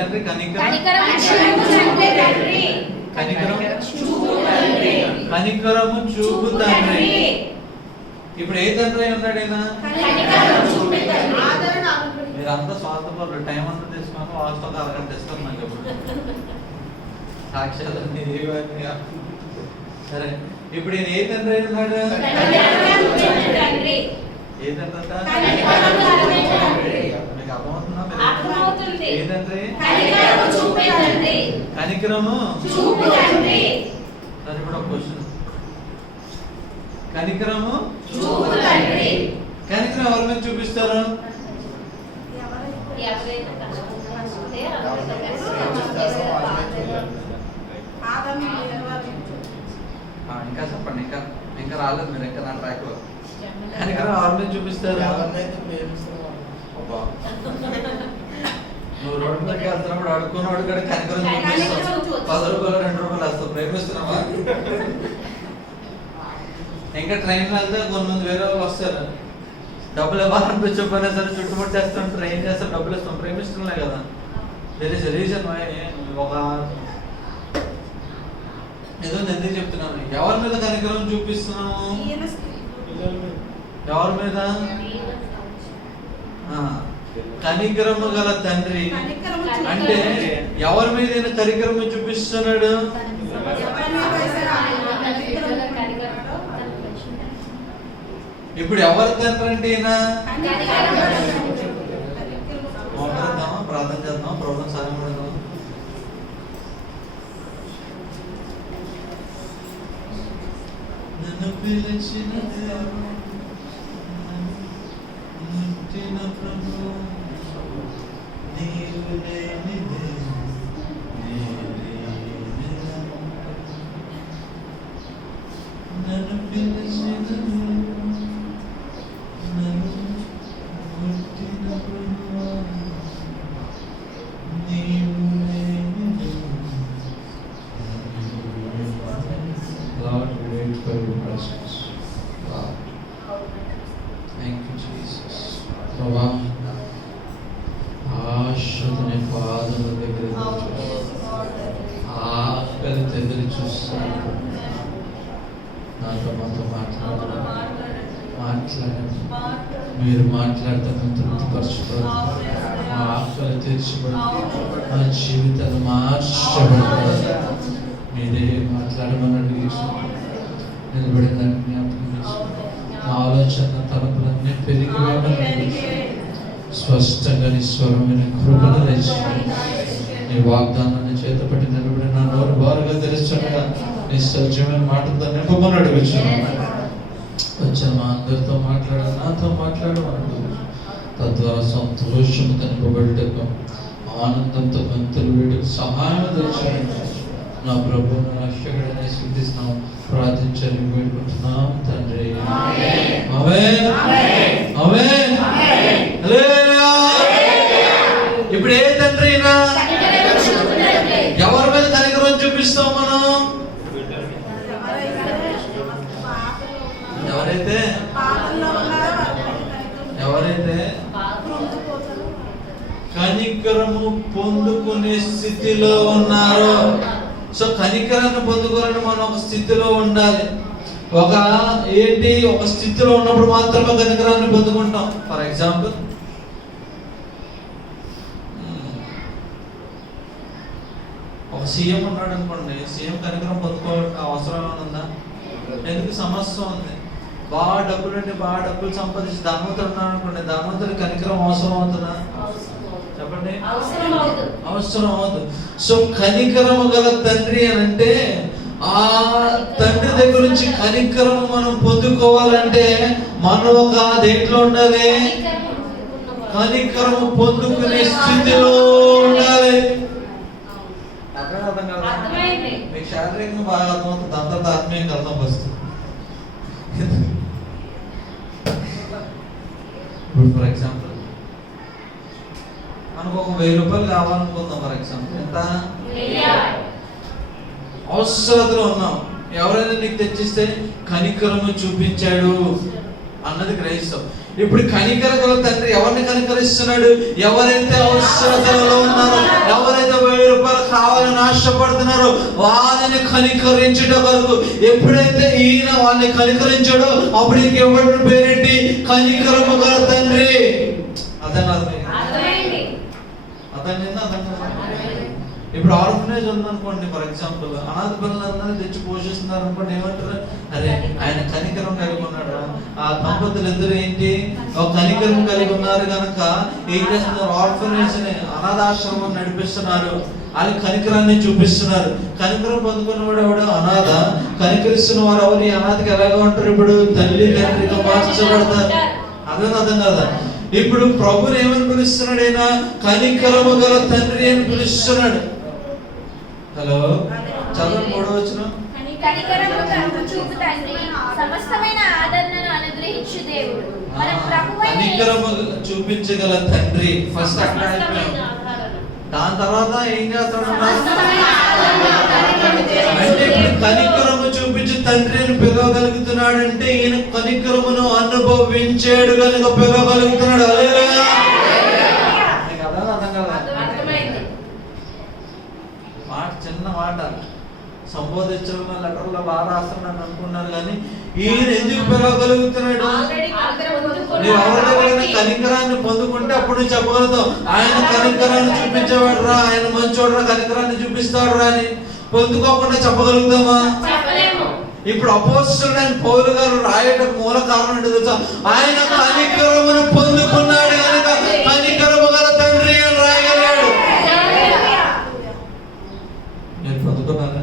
తండ్రి? కనికరము చూపు తండ్రి. ఇప్పుడు ఏ తండ్రి ఉన్నాడు ఈయన? మీరంతా స్వార్థపరులు. టైం అంతా తీసుకున్నాను, వాస్తవం అరగంట ఇస్తాను నాకు ఎప్పుడు సాక్ష్యాలన్నీ. సరే, ఇప్పుడు ఈయన ఏ తండ్రి ఉన్నాడు? ఏ తండ్రి? మీకు అర్థమవుతుందా? ఏ తండ్రి? కనికరము. సరే, ఇప్పుడు ఒక క్వశ్చన్. కనికరము కనికరం ఎవరి మీద చూపిస్తారు? ఇంకా చెప్పండి. ఇంకా రాలేదు మీరు, ఇంకా నా ట్రాక్ లో. కనికరం ఎవరి మీద చూపిస్తారు? నువ్వు రోడ్డు మీదకి వెళ్తున్నప్పుడు అడుక్కున్నవాడు కూడా కనికరం చూపిస్తావు. 10 రూపాయలు 2 రూపాయలు వేస్తావు. ప్రేమిస్తున్నావా? ఇంకా ట్రైన్లో వెళ్తే కొంతమంది వేరే వాళ్ళు వస్తారు, డబ్బులు ఇవ్వాలనిపించకపోయినా సరే చుట్టుముట్టేస్తుంటారు. ఏం చేస్తారు? డబ్బులు ఇస్తాం. ప్రేమిస్తున్నాయి కదా. There is a reason why. ఒక ఏదో ఎందుకు చెప్తున్నాను, ఎవరి మీద కనికరం చూపిస్తున్నాము? ఎవరి మీద? కనికరము గల తండ్రి అంటే ఎవరి మీద కనికరము చూపిస్తున్నాడు? ఇప్పుడు ఎవరి తండ్రి అంటే ఈయన? మాట్లాడదామా? ప్రార్థన చేద్దాం. ప్రాబ్లం సాయం పడదాం. నన్ను పిలిచిన ముట్టిన ప్రభు నీవు లేనిదే నన్ను పిలిచిన మీరు మాట్లాడితే తృప్తిపరచుకోవాలి. మా ఆత్మలు తీర్చబడి మా జీవితాన్ని మార్చబడాలి. మీరే మాట్లాడమని నిలబడిందని జ్ఞాపకం చేసుకోండి. మా ఆలోచన తలపులన్నీ పెరిగివేయమని స్పష్టంగా నీ స్వరమైన కృపను తెచ్చుకోండి. నీ వాగ్దానాన్ని చేతపట్టి నిలబడి నా నోరు బారుగా తెరుస్తుండగా నీ సత్యమైన మాటలతో నింపమని అడుగుచున్నాను. వచ్చా మా అందరితో మాట్లాడాలి, నాతో మాట్లాడమని, తద్వారా సంతోషంతో నింపబడటకు ఆనందంతో గంతులు వేయటకు సహాయం తెచ్చాడు. నా ప్రభు రక్షకుడనే స్తుతిస్తున్నాం, ప్రార్థించాలి, వేడుకుంటున్నాం తండ్రి. ఆమేన్. ఆమేన్. హల్లెలూయా. ఇప్పుడు ఏ తండ్రి? ఎవరి మీద కనికరం చూపిస్తాం మనం? ఎవరైతే కనికరము పొందుకునే స్థితిలో ఉన్నారో. సో కనికరాన్ని పొందుకోవాలని మనం ఒక స్థితిలో ఉండాలి. ఒక స్థితిలో ఉన్నప్పుడు మాత్రమే కనికరాన్ని పొందుకుంటాం. ఫర్ ఎగ్జాంపుల్, ఒక సీఎం ఉన్నాడు అనుకోండి. సీఎం కనికరం పొందుకోవాల్సిన అవసరం ఉందా? ఎందుకు? సమస్య ఉంది. బాగా డబ్బులు సంపాదించి ధనవంతుడు ఉన్నాడు అనుకోండి. ధనవంతుడి కనికరం అవసరం అవుతుందా? చెప్పండి. అవసరం అవుతుంది. సో కనికరము గల తండ్రి అని అంటే ఆ తండ్రి దగ్గర నుంచి కనికరము మనం పొందుకోవాలంటే మనం ఒక దేంట్లో ఉండాలి? కనికరము పొందుకునే స్థితిలో ఉండాలి. అర్థం కదా? మీకు శారీరకంగా బాగా అర్థమవుతుంది, అంత ఆత్మీయంగా అర్థం వస్తుంది. ఇప్పుడు ఫర్ ఎగ్జాంపుల్ మనకు ఒక 1000 రూపాయలు కావాలనుకుందాం. ఫర్ ఎగ్జాంపుల్, ఎంత అవసరతలో ఉన్నాం. ఎవరైనా నీకు తెచ్చిస్తే కనికరము చూపించాడు అన్నది గ్రహిస్తాం. ఇప్పుడు కనికర గల తండ్రి ఎవరిని కనికరం ఆదరిస్తున్నాడు. ఎవరైతే అవసరతలలో ఉన్నారో, ఎవరైతే 1000 రూపాయలు కావాలని ఆశపడుతున్నారో వారిని కనికరించుట కొరకు ఎప్పుడైతే ఈయన వాళ్ళని కనికరించాడో అప్పుడు ఇంకెవరి పేరేంటి? కనికరము గల తండ్రి. అర్థమైంది. ఇప్పుడు ఆర్ఫనేజ్ ఉందనుకోండి, ఫర్ ఎగ్జాంపుల్ అనాథ పిల్లలందరినీ తెచ్చి పోషిస్తున్నారు అనుకోండి, ఏమంటారు? అరే ఆయన కనికరం కలిగి ఉన్నాడు. ఆ దంపతులు ఇద్దరు ఏంటి ఒక కనికరం కలిగి ఉన్నారు కనుక ఏం చేస్తున్నారు? ఆర్ఫనేజ్ ని, అనాథాశ్రమం నడిపిస్తున్నారు. వాళ్ళు కనికరాన్ని చూపిస్తున్నారు. కనికరం పొందుకున్నవాడు ఎవడు? అనాథ. కనికరిస్తున్న వారు ఎవరు? ఈ అనాథకి ఎలాగా ఉంటారు? ఇప్పుడు తల్లి తండ్రిగా మార్చబడతారు. అర్థం కదా? ఇప్పుడు ప్రభుని ఏమని పిలుస్తున్నాడు? అయినా కనికరము గల తండ్రి అని పిలుస్తున్నాడు. హలో, చదువు 3వ వచనం. కనికరము చూపించగల తండ్రి ఫస్ట్ అక్కడ అయిపోయాం. దాని తర్వాత ఏం చేస్తాడు? అంటే ఇప్పుడు కనికరము చూపించి తండ్రిని పిలవగలుగుతున్నాడు అంటే ఈయన కనికరమును అనుభవించాడు కనుక పిలవగలుగుతున్నాడు. హల్లెలూయా. మాట చిన్న మాట సంబోధించడం లెటర్లో బాగా రాస్తున్నాను అనుకున్నారు, కానీ ఈయన ఎందుకు పిలవగలుగుతున్నాడు? నువ్వు ఎవరి దగ్గర కనికరాన్ని పొందుకుంటే అప్పుడు నువ్వు చెప్పగలుగుతావు, ఆయన కనికరాన్ని చూపించేవాడు రా, ఆయన మంచోడు రా, కనికరాన్ని చూపిస్తాడు రా అని. పొందుకోకుండా చెప్పగలుగుతామా? ఇప్పుడు అపోస్తలుడైన పౌలు గారు రాయటం మూల కారణం ఏంటో తెలుసా? ఆయన కనికరమును పొందుకున్నాడు కనుక కనికరము గల తండ్రి అని రాయగలిగాడు. నేను పొందుకున్నాను.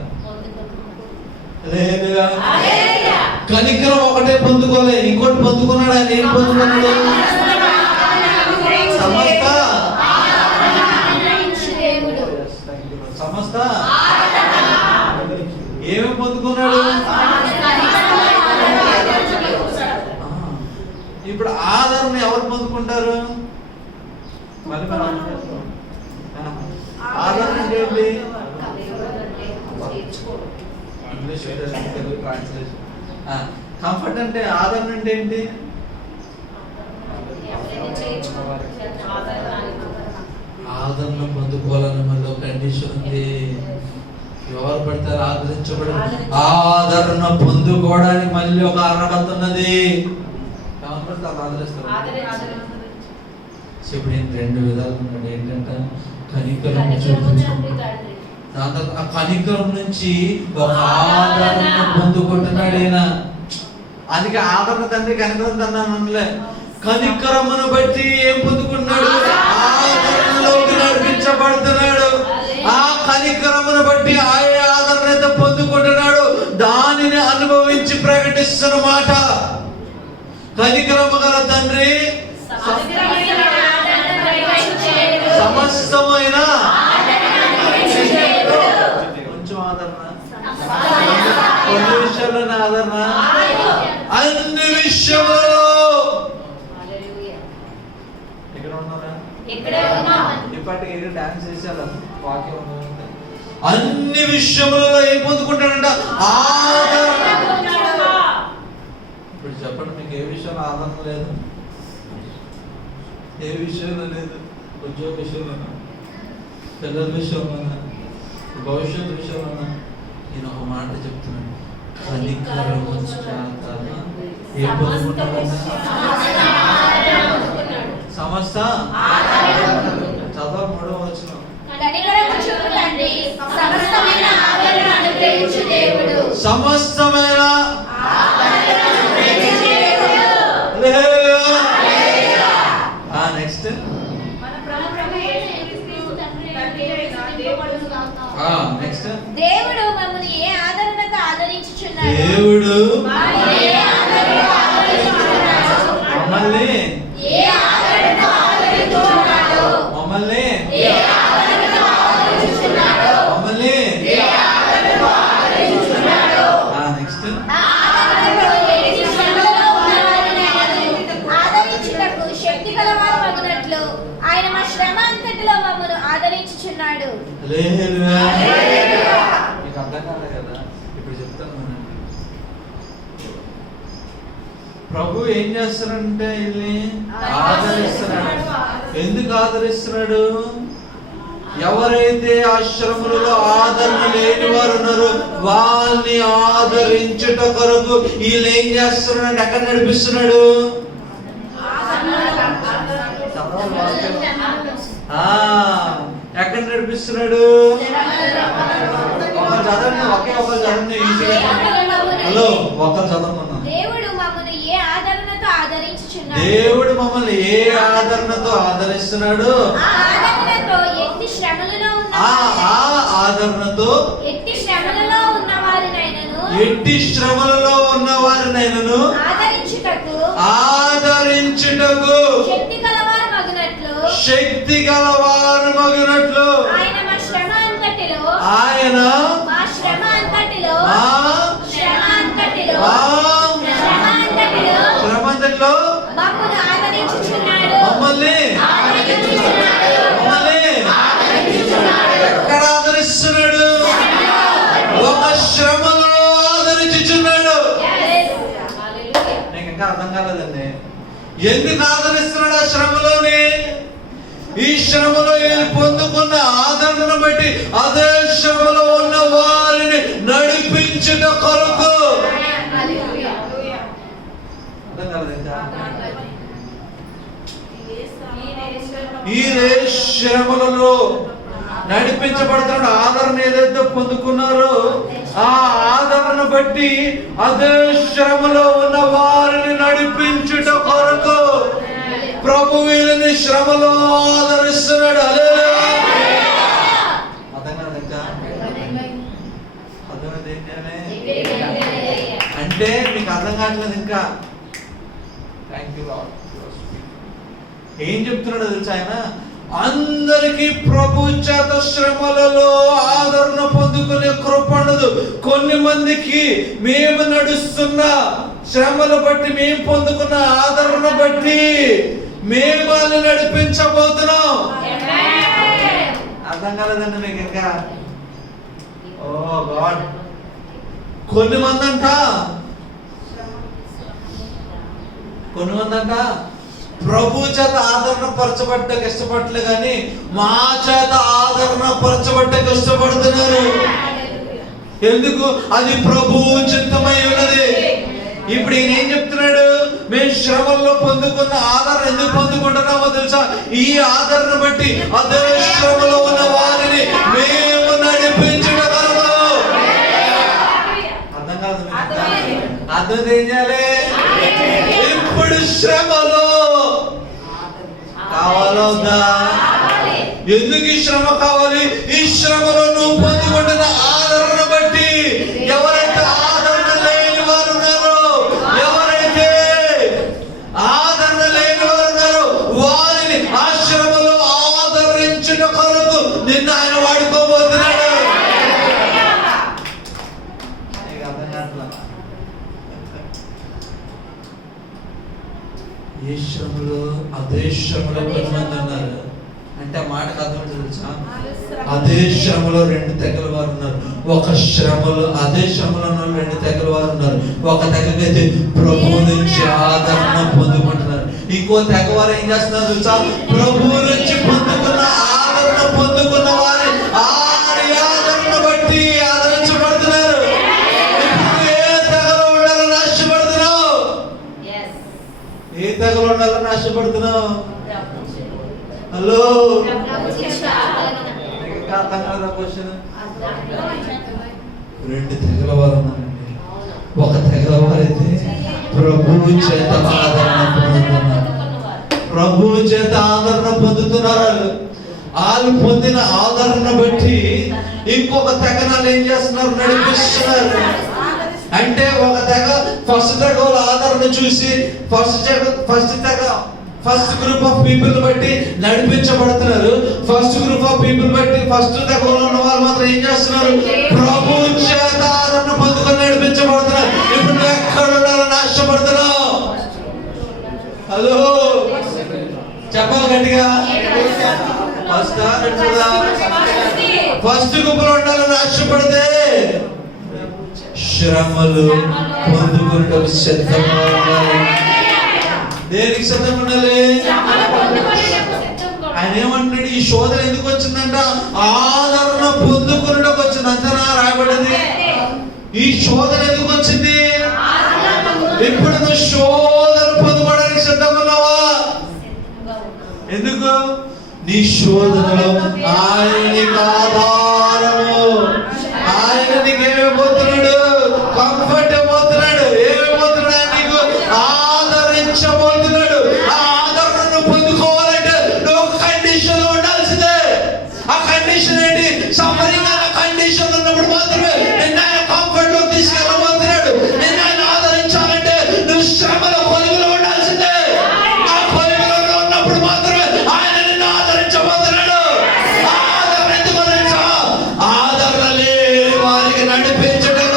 కనికరం ఒకటే పొందుకోలే, ఇంకోటి పొందుకున్నాడు. ఆయన ఏం పొందుకున్నాడు? సమస్త ఏమి పొందుకున్నాడు? ఇప్పుడు ఆదరణ ఎవరు పొందుకుంటారు? ఆదరణ అంటే ఏంటి? కంఫర్ట్ అంటే ఆదరణ అంటే ఏంటి? ఆదరణ పొందుకోవాలని మళ్ళీ కండిషన్ ఉంది. ఎవరు పడతారు? ఆదరించబడి ఆదరణ పొందుకోవడానికి మళ్ళీ ఒక అర్హత ఉన్నది. ఎవరు పడతారు? ఆదరిస్తారు. ఇప్పుడు నేను 2 విధాలు ఉన్నాడు. ఏంటంటే కనికరం చూపించుకుంటాడు. దాని తర్వాత ఆ కనికరం నుంచి ఒక ఆదరణ పొందుకుంటున్నాడు ఈయన. అందుకే ఆదరణ తండ్రి కనికరం తన్నానులే. కనికరమును బట్టి ఏం పొందుకున్నాడు? ఆదరణలోకి నడిపించబడుతున్నాడు. ఆ కనికరమును బట్టి ఆయన ఆదరణ పొందుకుంటున్నాడు. దానిని అనుభవించి ప్రకటిస్తున్న మాట కనికరము గల తండ్రి సమస్తమైన కొంచెం ఆదరణ, కొన్ని విషయాల్లోనే ఆదరణ, అన్ని విషయాలలో. ఇక్కడ ఉన్నారా? ఇప్పటికి డాన్స్ చేశారు. వాక్యం అన్ని విషయములలో ఏం పొందుకుంటాడంట? ఆదరణ. ఇప్పుడు చెప్పండి, మీకు ఏ విషయంలో ఆదరణ లేదు? ఏ విషయంలో లేదు? ఉద్యోగ విషయంలోనా, పిల్లల విషయంలోనా, భవిష్యత్ విషయంలోనా? నేను ఒక మాట చెప్తున్నాను, కనికరము ఏం పొందుకుంటాడంట? సమస్త చదవ 3వ వచనం. సమస్తమైన నెక్స్ట్ నెక్స్ట్ దేవుడు మమ్మల్ని ఏ ఆదరణతో ఆదరించుచున్నాడు? దేవుడు మమ్మల్ని ఏ ఆదరణతో ఆదరించుచున్నాడు? మమ్మల్ని ఏ ఆదరణతో ఆదరించుచున్నాడు? మమ్మల్ని ఏ ఆదరణతో ఆదరించుచున్నాడు? నెక్స్ట్ ఆదరణతో ఏ విషయంలో ఉన్నవారిని ఆదరించుటకు శక్తి గలవారు మగునట్లు ఆయన మా శ్రమ అంతటిలో మమ్మల్ని ఆదరించుచున్నాడు. మీకు అర్థం కాలే కదా? ఇప్పుడు చెప్తాను. ప్రభు ఏం చేస్తారంటే వీళ్ళని ఆదరిస్తున్నాడు. ఎందుకు ఆదరిస్తున్నాడు? ఎవరైతే ఆశ్రమంలో ఆదరణ లేని వారు ఉన్నారో వాళ్ళని ఆదరించుట కొరకు వీళ్ళు ఏం చేస్తున్నాడు? ఎక్కడ నడిపిస్తున్నాడు? ఎక్కడ నడిపిస్తున్నాడు? ఒకరు చదవండి, ఒకరు చదవండి. హలో, ఒకరు చదవమన్నా. దేవుడు మమ్మల్ని ఏ ఆదరణతో ఆదరించుచున్నాడు? దేవుడు మమ్మల్ని ఏ ఆదరణతో ఆదరిస్తున్నాడు? ఆ ఆదరణతో ఎట్టి శ్రమలలో ఉన్న వారినైనను ఆదరించుటకు శక్తి గలవారు మగునట్లు ఆయన శ్రమంతటిలో మమ్మల్ని ఎక్కడ ఆదరిస్తున్నాడు? ఒక శ్రమలో ఆదరించుచున్నాడు. నీకు ఇంకా అర్థం కాలేదండి. ఎందుకు ఆదరిస్తున్నాడు? ఆ శ్రమలోనే, ఈ శ్రమలో పొందుకున్న ఆదరణను బట్టి అదే శ్రమలో ఉన్న వారిని నడిపించిన కొరకు. అర్థం కాలేదు ఇంకా. ఈ శ్రమలలో నడిపించబడుతున్న ఆదరణ ఏదైతే పొందుకున్నారో ఆ ఆదరణ బట్టి అదే శ్రమలో ఉన్న వారిని నడిపించుట కొరకు ప్రభు వీళ్ళని శ్రమలో ఆదరిస్తున్నాడు. అంటే మీకు అర్థం కావట్లేదు ఇంకా. Thank you lord. ఏం చెప్తున్నాడో తెలుసా ఆయన? అందరికీ ప్రభు చేత శ్రమలలో ఆదరణ పొందుకునే కృప ఉండదు. కొన్ని మందికి మేము నడుస్తున్న శ్రమలు బట్టి, మేము పొందుకున్న ఆదరణ బట్టి మేము వాళ్ళని నడిపించబోతున్నాం. అర్థం కాలేదండి మీకు ఇంకా? ఓ గాడ్. కొన్ని మంది అంట ప్రభు చేత ఆదరణ పరచబడ్డకు ఇష్టపడలే కానీ మా చేత ఆదరణ పరచబడ్డకు ఇష్టపడుతున్నారు. ఎందుకు? అది ప్రభు చిత్తమై ఉన్నది. ఇప్పుడు ఈయన ఏం చెప్తున్నాడు? మేము శ్రమల్లో పొందుకున్న ఆదరణ ఎందుకు పొందుకుంటున్నామో తెలుసా? ఈ ఆదరణ బట్టి అదే శ్రమలో ఉన్న వారిని మేము నడిపించగలము. అర్థం కాదు? అర్థం ఏం చేయాలి? ఇప్పుడు శ్రమలో కావాలవుదా? ఎందుకు ఈ శ్రమ కావాలి? ఈ శ్రమలో నువ్వు పొందుకుంటున్న ఆదరణ బట్టి ఎవరైతే ఆదరణ లేని వారు ఉన్నారో, ఎవరైతే ఆదరణ లేని వారు ఉన్నారో వారిని ఆ శ్రమలో ఆదరించిన కొరకు నిన్ను ఆయన వాడుకోబోతున్నాడు. ఏ శ్రమలో అదే శ్రమలో కొంతమంది ఉన్నారు. అంటే ఆ మాటకు అర్థం తెలుసా? అదే శ్రమలో రెండు తెగల వారు ఉన్నారు. ఒక శ్రమలో అదే శ్రమలో ఉన్న రెండు తెగల వారు ఉన్నారు. ఒక తెగకైతే ప్రభు నుంచి ఆదరణ పొందుకుంటున్నారు. ఇంకో తెగ వారు ఏం చేస్తున్నారు తెలుసా? ప్రభు నుంచి పొందుకున్న ఆదరణ పొందుకున్న వారి ఆదరణ బట్టి ఆదరించబడుతున్నారు. ఏ తెగలో ఉండాలని ఆశపడుతున్నావు? ఏ తెగలో ఉండాలని ఆశపడుతున్నావు? హలో, అర్థం కాదా క్వశ్చన్? రెండు తెగల వారు ఉన్నారండి. ఒక తెగల వారైతే ప్రభువు చేత ఆదరణ పొందుతున్నారు. ప్రభువు చేత ఆదరణ పొందుతున్నారు. వాళ్ళు పొందిన ఆదరణ బట్టి ఇంకొక తెగనాలు ఏం చేస్తున్నారు? నడిపిస్తున్నారు. అంటే ఒక తెగ ఫస్ట్ తెగ ఆదరణ చూసి ఫస్ట్ గ్రూప్ ఆఫ్ పీపుల్ బట్టి నడిపించబడుతున్నారు. ఫస్ట్ గ్రూప్ ఆఫ్ పీపుల్ బట్టి ఫస్ట్ తెగలో ఉన్న వాళ్ళు మాత్రం ఏం చేస్తున్నారు? ప్రభు చేత ఆదరణ పొందుకొని నడిపించబడుతున్నారు. ఇప్పుడు నువ్వు ఎక్కడ ఉండాలని ఆశపడుతున్నావు? హలో, చెప్పాలి గట్టిగా. ఫస్ట్ గ్రూప్ లో ఉండాలని ఆశపడితే శ్రమలు పొందుకునే సిద్ధంగా ఉండాలి. దేనికి సిద్ధంగా ఉండాలి? ఆయన ఏమంటున్నాడు? ఈ శోధన ఎందుకు వచ్చిందంట? ఆదరణ పొందుకున్నటకు వచ్చింది. అంతనా రాయబడింది. ఈ శోధన ఎందుకు వచ్చింది? ఇప్పుడు నువ్వు శోధన పొందుకోవడానికి సిద్ధంగా ఉన్నావా? ఎందుకు? నీ శోధనలో ఆయన నీకు ఆధారము. ఆయన నీకు ఏమైపోతున్నాడు? కంఫర్ట్ అయిపోతున్నాడు. ఏమైపోతున్నాడు? నీకు ఆదరించబోతున్నాడు. ఆ ఆదరణను పొందుకోవాలంటే నువ్వు ఒక కండిషన్ ఉండాల్సిందే. ఆ కండిషన్ ఏంటి? సఫరింగ్ అన్న కండిషన్ ఉన్నప్పుడు మాత్రమే నిన్న ఆయన కంఫర్ట్ లో తీసుకెళ్ళబోతున్నాడు. నిన్న ఆయన ఆదరించాలంటే నువ్వు శ్రమల కొలుగులో ఉండాల్సిందే. ఆ కొలుగులో ఉన్నప్పుడు మాత్రమే ఆయన నిన్ను ఆదరించబోతున్నాడు. ఆదరణ ఎందుకు తెలుసా? ఆదరణ లేని వారికి నడిపించడం.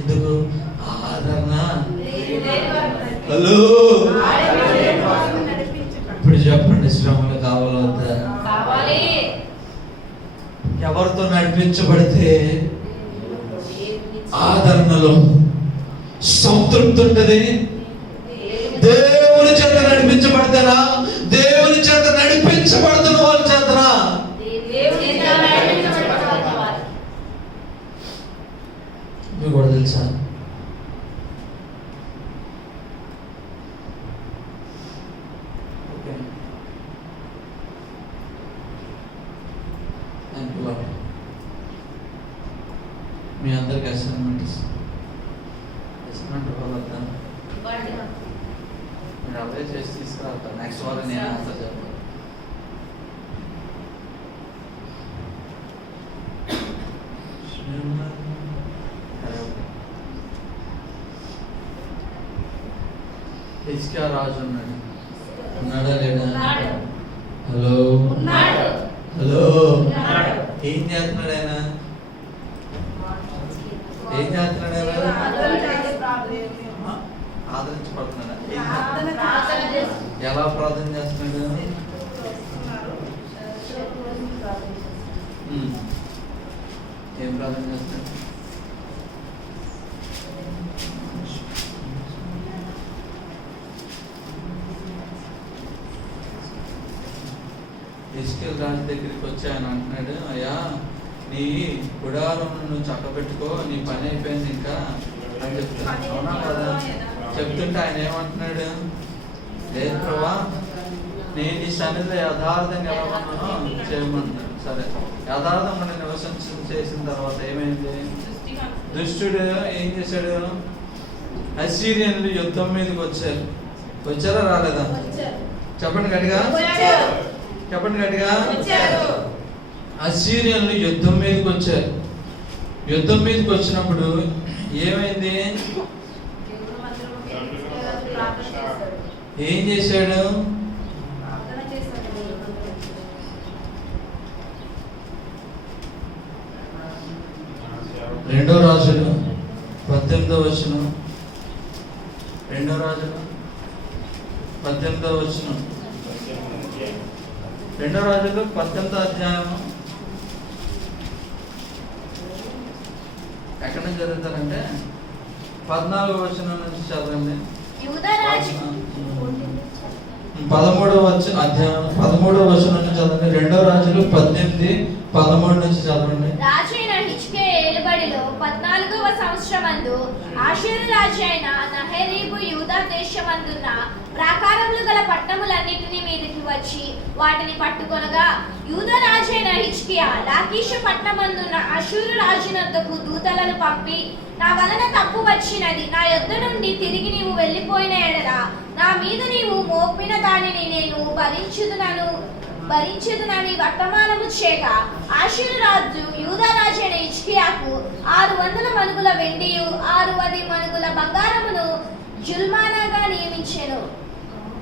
ఎందుకు? ఆదరణ. హలో, ఇప్పుడు చెప్పండి, శ్రమలు కావాలా వద్దా? ఎవరితో నడిపించబడితే ఆదరణలో సంతృప్తి ఉంటుంది? దేవుని చేత నడిపించబడతారా? దేవుని చేత నడిపించబడుతున్న వాళ్ళ చేతనా? మీకు కూడా తెలుసా? మీ అందరికి అసైన్మెంట్ వద్దా? మీరు అప్లై చేసి తీసుకురావద్దా? నెక్స్ట్ వారం నేను ఆన్సర్ చెప్పాలి. హిజ్కియా రాజు ఉన్నాడు. ఉన్నాడా లేడా? హలో, హలో, ఏం చేస్తున్నాడు ఆయన? ఏం చేస్తున్నాడు ఆయన? ఆదరించబడుతున్నాడా? ఎలా ప్రార్థన చేస్తున్నాడు? ఏం ప్రార్థన చేస్తున్నాడు? హిజ్కియా రాజు దగ్గరికి వచ్చి ఆయన అంటున్నాడు, అయ్యా నీ గుడారం నువ్వు చక్కబెట్టుకో, నీ పని అయిపోయింది ఇంకా అని చెప్తాను. అవునా కదా? చెప్తుంటే ఆయన ఏమంటున్నాడు? లేదు ప్రభా, నేను ఈ సన్నిధిలో యథార్థంగా ఎలా ఉన్నానో చేయమంటున్నాడు. సరే, యథార్థంగా నివసించ చేసిన తర్వాత ఏమైంది? దుష్టుడు ఏం చేశాడు? అస్సీరియన్లు యుద్ధం మీదకి వచ్చారు. వచ్చారా రాలేదా? చెప్పండి గట్టిగా, చెప్పండి గట్టిగా. అస్సీరియన్లు యుద్ధం మీదకి వచ్చారు. యుద్ధం మీదకి వచ్చినప్పుడు ఏమైంది? ఏం చేశాడు? రెండో రాజులు 18వ వచనం. రెండో రాజులు 18వ వచనం. రెండో రాజులు 18వ అధ్యాయం. ఎక్కడ నుంచి చదువుతారంటే 14వ వచనం నుంచి చదవండి. 13వ అధ్యాయం 13వ వచనం నుంచి చదవండి. రెండో రాజులు 18:13 నుంచి చదవండి. రాజైన హిజ్కియా ఏలుబడిలో 14వ సంవత్సరమందు ఆషూరు రాజైన నహరీబు యూదా దేశమందున్న ప్రాకారములు గల పట్టణములన్నిటిని మీదకి వచ్చి వాటిని పట్టుకొనగా, యూదా రాజైన హిజ్కియా లాకీషు పట్టణమందున్న అషూరు రాజునొద్దకు దూతలను పంపి, నా వలన తప్పు వచ్చినది, నా యొద్ద నుండి తిరిగి నీవు వెళ్ళిపోయిన ఎడల నా మీద నీవు మోపిన దానిని నేను భరించుదునని వర్తమానము చేయగా, ఆషూరు రాజు యూదా రాజైన హిజ్కియాకు 600 మణుగుల వెండియు 600 మణుగుల బంగారమును జుల్మానాగా నియమించెను.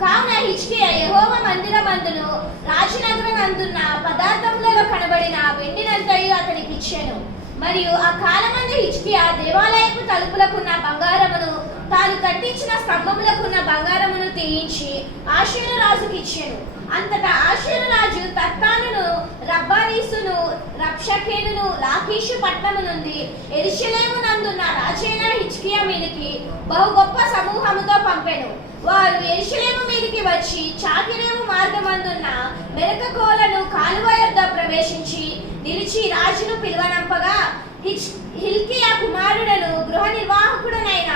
కావున హిజ్కియా యెహోవా మందిరమందును రాజనగరమందున్న పదార్థములలో కనబడిన వెండినంతయు అతనికి ఇచ్చెను. మరియు ఆ కాలమందు హిజ్కియా దేవాలయపు తలుపులకున్న బంగారమును, తాను కట్టించిన స్తంభములకున్న బంగారమును తీయించి ఆషూరు రాజుకి ఇచ్చెను. అంతటా ఆషూరు రాజు తర్తానును, రబ్బారీసును, రబ్షకేనును లాకీషు పట్టణము నుండి యెరూషలేము నందున్న రాజైన హిజ్కియా మీదకి బహు గొప్ప సమూహ సమూహముతో పంపెను. వారు యెరూషలేము మీదికి వచ్చి చాకిరేము మార్గమందున్న మెరకకోలను కాలువ యొద్ద ప్రవేశించి నిలిచి రాజును పిలువనంపగా హిల్కీయా కుమారుడను గృహ నిర్వాహకుడనైన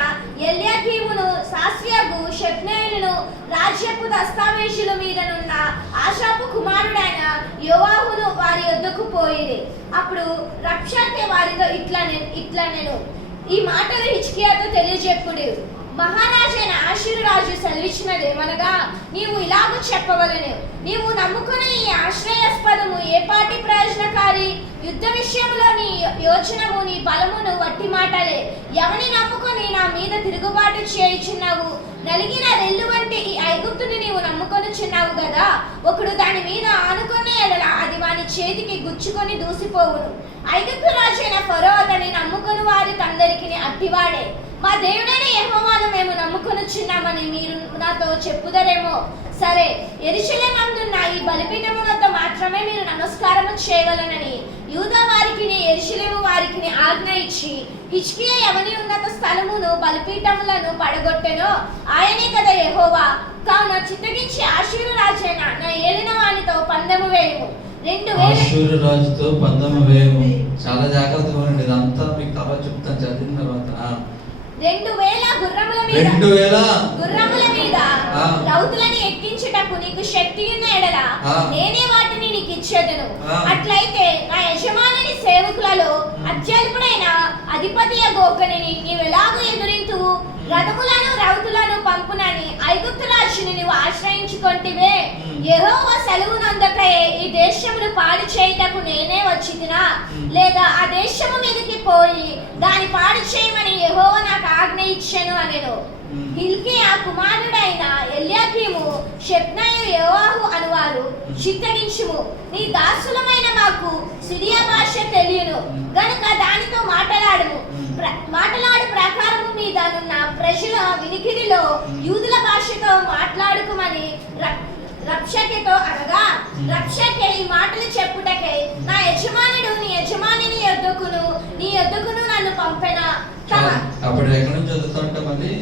ఎల్యాకీమును శాస్త్రియగు షెబ్నయేలును రాజ్యపు దస్తావేజుల మీదనున్న ఆషాపు కుమారుడైన యోవాహును వారి యొద్దకు పోయిరి. అప్పుడు రబ్షాకే వారితో ఇట్లనెను, ఈ మాటలు హిజ్కియాతో తెలియజెప్పుడు. మహారాజైన అష్షూరు రాజు సెలవిచ్చినదేమనగా, నీవు ఇలాగూ చెప్పవలెను, నీవు నమ్ముకుని ఈ ఆశ్రయాస్పదము ఏ పాటి ప్రయోజనకారి? యుద్ధ విషయంలో నీ యోచనము నీ బలమును వట్టి మాటలే. ఎవని నమ్ముకొని నా మీద తిరుగుబాటు చేయుచున్నావు? నలిగిన రెల్లు వంటి ఈ ఐగుప్తుని నీవు నమ్ముకొనుచున్నావు గదా. ఒకడు దాని మీద ఆనుకున్న ఎడల అది వాని చేతికి గుచ్చుకొని దూసిపోవును. ఐగుప్తు రాజైన ఫరో అతని నమ్ముకుని వారి కందరికి అట్టివాడే. మా దేవుడైన యెహోవాను మేము నమ్ముకొనుచున్నామని మీరు నాతో చెప్పుదరేమో. సరే, యెరూషలేమందున్న ఈ బలిపీఠమునతో మాత్రమే మీరు నమస్కారము చేయవలెనని యూదా వారికిని యెరూషలేము వారికిని ఆజ్ఞ ఇచ్చి, హిజ్కియా ఎవని ఉన్నత స్థలమును బలిపీఠములను పడగొట్టెనో ఆయనే కదా యెహోవా. కావున చిత్తగించి అష్షూరు రాజైన నా ఏలిన వానితో పందెము వేయుము. అష్షూరు రాజుతో పందెము వేయుము. చాలా జాగ్రత్తగా ఉండండి, ఇదంతా మీకు తర్వాత చెప్తాను చదివిన తర్వాత. 2000 గుర్రముల మీద రౌతులను ఎక్కించుటకు నీకు శక్తి ఉన్న ఎడల నేనే వాటిని నీకు ఇచ్చేదను. అట్లయితే నా యజమానుని సేవకులలో అత్యల్పుడైన అధిపతి ఒకనిని నీవెలాగూ ఎదురింతువు? రథములను రౌతులను పంపునని ఐగుప్తు రాజుని నీవు ఆశ్రయించుకొంటివే. యెహోవా సెలవు నొందకయే ఈ దేశమును పాడు చేయుటకు నేనే వచ్చితినా? లేదా ఆ దేశము మీదకి పోయి దాని పాడు చేయమని యెహోవా నాకు ఆజ్ఞ ఇచ్చెను అనెను. హిల్కీయా కుమారుడైన ఎల్యాకీము, షెబ్నయు, యోవాహు అనువారు చిత్తగించుము. నీ దాసులమైన మాకు సిరియా భాష తెలియను గనుక దానితో మాట్లాడు ప్రాకారము మీదనున్న ప్రజల వినికిడిలో యూదుల భాషతో మాట్లాడుకుమని రబ్షాకేతో అనగా, రబ్షాకే ఈ మాటలు చెప్పుటకై నా యజమానుడు నీ యజమానిని నీ యొద్దకును నన్ను పంపెనా? అప్పుడు ఎక్కడి నుంచి చదువుతుంటే మళ్ళీ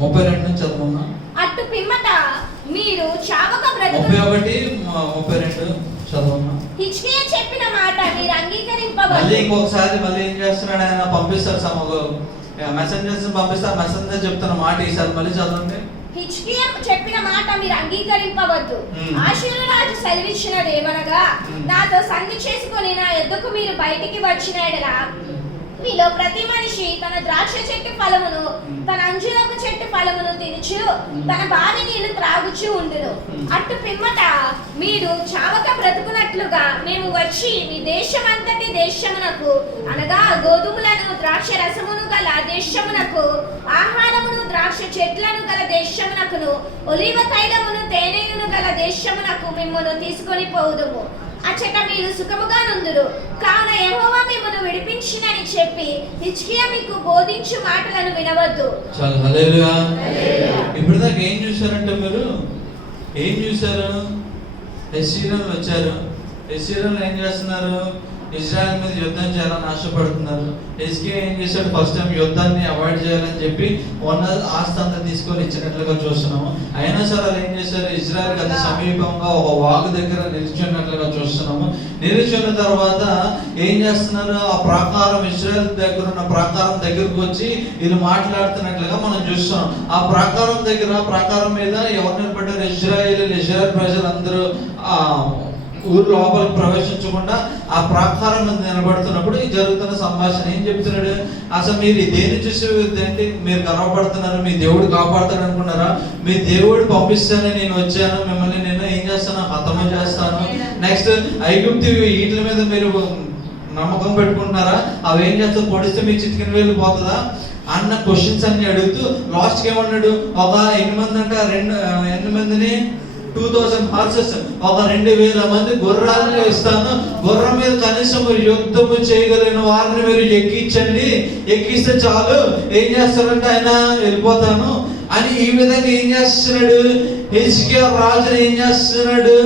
32 నుంచి చదవమ్మా. అటు పిమ్మట మీరు చావక బ్రతుకు. 31-32 చదవమ్మా. హిజ్కియా చెప్పిన మాట మీరు అంగీకరింపవద్దు. మళ్ళీ ఇంకొకసారి మళ్ళీ ఏం చేస్తున్నాడు ఆయన? పంపిస్తారు, మెసెంజర్స్ పంపిస్తారు. మెసెంజర్ చెప్తున్న మాట ఈసారి మళ్ళీ చదవండి. హిజ్కియా చెప్పిన మాట మీరు అంగీకరింపవద్దు. అష్షూరు రాజు సెలవిచ్చినదేమనగా, నాతో సంధి చేసుకొని నా యొద్దకు మీరు బయటికి వచ్చిన ఎడల మీలో ప్రతి మనిషి తన ద్రాక్ష చెట్టు ఫలమును తన అంజూరపు చెట్టు ఫలమును తినుచు తన బావి నీళ్లు త్రాగుచు ఉండును. అటు పిమ్మట మీరు చావక బ్రతుకున్నట్లుగా మేము వచ్చి మీ దేశమంతటి దేశమునకు అనగా గోధుమలను ద్రాక్ష రసమును గల దేశమునకు, ఆహారమును ద్రాక్ష చెట్లను గల దేశమునకును, ఒలీవ తైలమును తేనెయును గల దేశమునకు మిమ్మును తీసుకొని పోవుదుము. అచ్చట మీరు సుఖముగా నుందురు. కావున యెహోవా మిమ్మును విడిపించినని చెప్పి హిజ్కియా మీకు బోధించు మాటలను వినవద్దు. చాలు, హల్లెలూయా. ఇప్పుడు దాకా ఏం చూసారంటే మీరు ఏం చూసారు? హెస్సీరియన్లు వచ్చారు. హెస్సీరియన్లు ఏం చేస్తున్నారు? ఇజ్రాయెల్ మీద యుద్ధం చేయాలని ఆశపడుతున్నారు. హిజ్కియా ఏం చేశాడు? ఫస్ట్ టైం యుద్ధాన్ని అవాయిడ్ చేయాలని చెప్పి ఉన్న ఆస్తి అంతా తీసుకొని ఇచ్చినట్లుగా చూస్తున్నాము. అయినా సరే వాళ్ళు ఏం చేశారు? ఇజ్రాయెల్ అతి సమీపంగా ఒక వాగు దగ్గర నిలిచినట్లుగా చూస్తున్నాము. నిలిచిన తర్వాత ఏం చేస్తున్నారు? ఆ ప్రాకారం, ఇజ్రాయెల్ దగ్గర ఉన్న ప్రాకారం దగ్గరకు వచ్చి వీళ్ళు మాట్లాడుతున్నట్లుగా మనం చూస్తున్నాం. ఆ ప్రాకారం మీద ఎవరు నిలబడ్డారు? ఇజ్రాయెల్ ప్రజలందరూ ఊరు లోపలికి ప్రవేశించకుండా ఆ ప్రాకారం మీద నిలబడుతున్నప్పుడు ఈ జరుగుతున్న సంభాషణ ఏం చెప్తున్నాడు? అసలు మీరు దేన్ని చూసి ఏంటి మీరు గర్వపడుతున్నారు? మీ దేవుడు కాపాడుతాడు అనుకున్నారా? మీ దేవుడు పంపిస్తానే నేను వచ్చాను, మిమ్మల్ని నేను ఏం చేస్తాను? హతము చేస్తాను. నెక్స్ట్ ఐగుప్తు వీటి మీద మీరు నమ్మకం పెట్టుకుంటున్నారా? అవి ఏం చేస్తారు? పొడిస్తే మీ చిటికిన వేలు పోతుందా అన్న క్వశ్చన్స్ అన్ని అడుగుతూ లాస్ట్కి ఏమన్నాడు? ఒక 8 మంది అంట, 8 మందిని 2000 హార్సెస్, ఒక 2000 మంది గుర్రాలను ఇస్తాను. గుర్రం మీద కనీసం యుద్ధము చేయగలిగిన వారిని మీరు ఎక్కించండి, ఎక్కిస్తే చాలు, ఏం చేస్తారంటే ఆయన వెళ్ళిపోతాను అని ఈ విధంగా ఏం చేస్తున్నాడు? హిజ్కియా రాజుని ఏం చేస్తున్నాడు?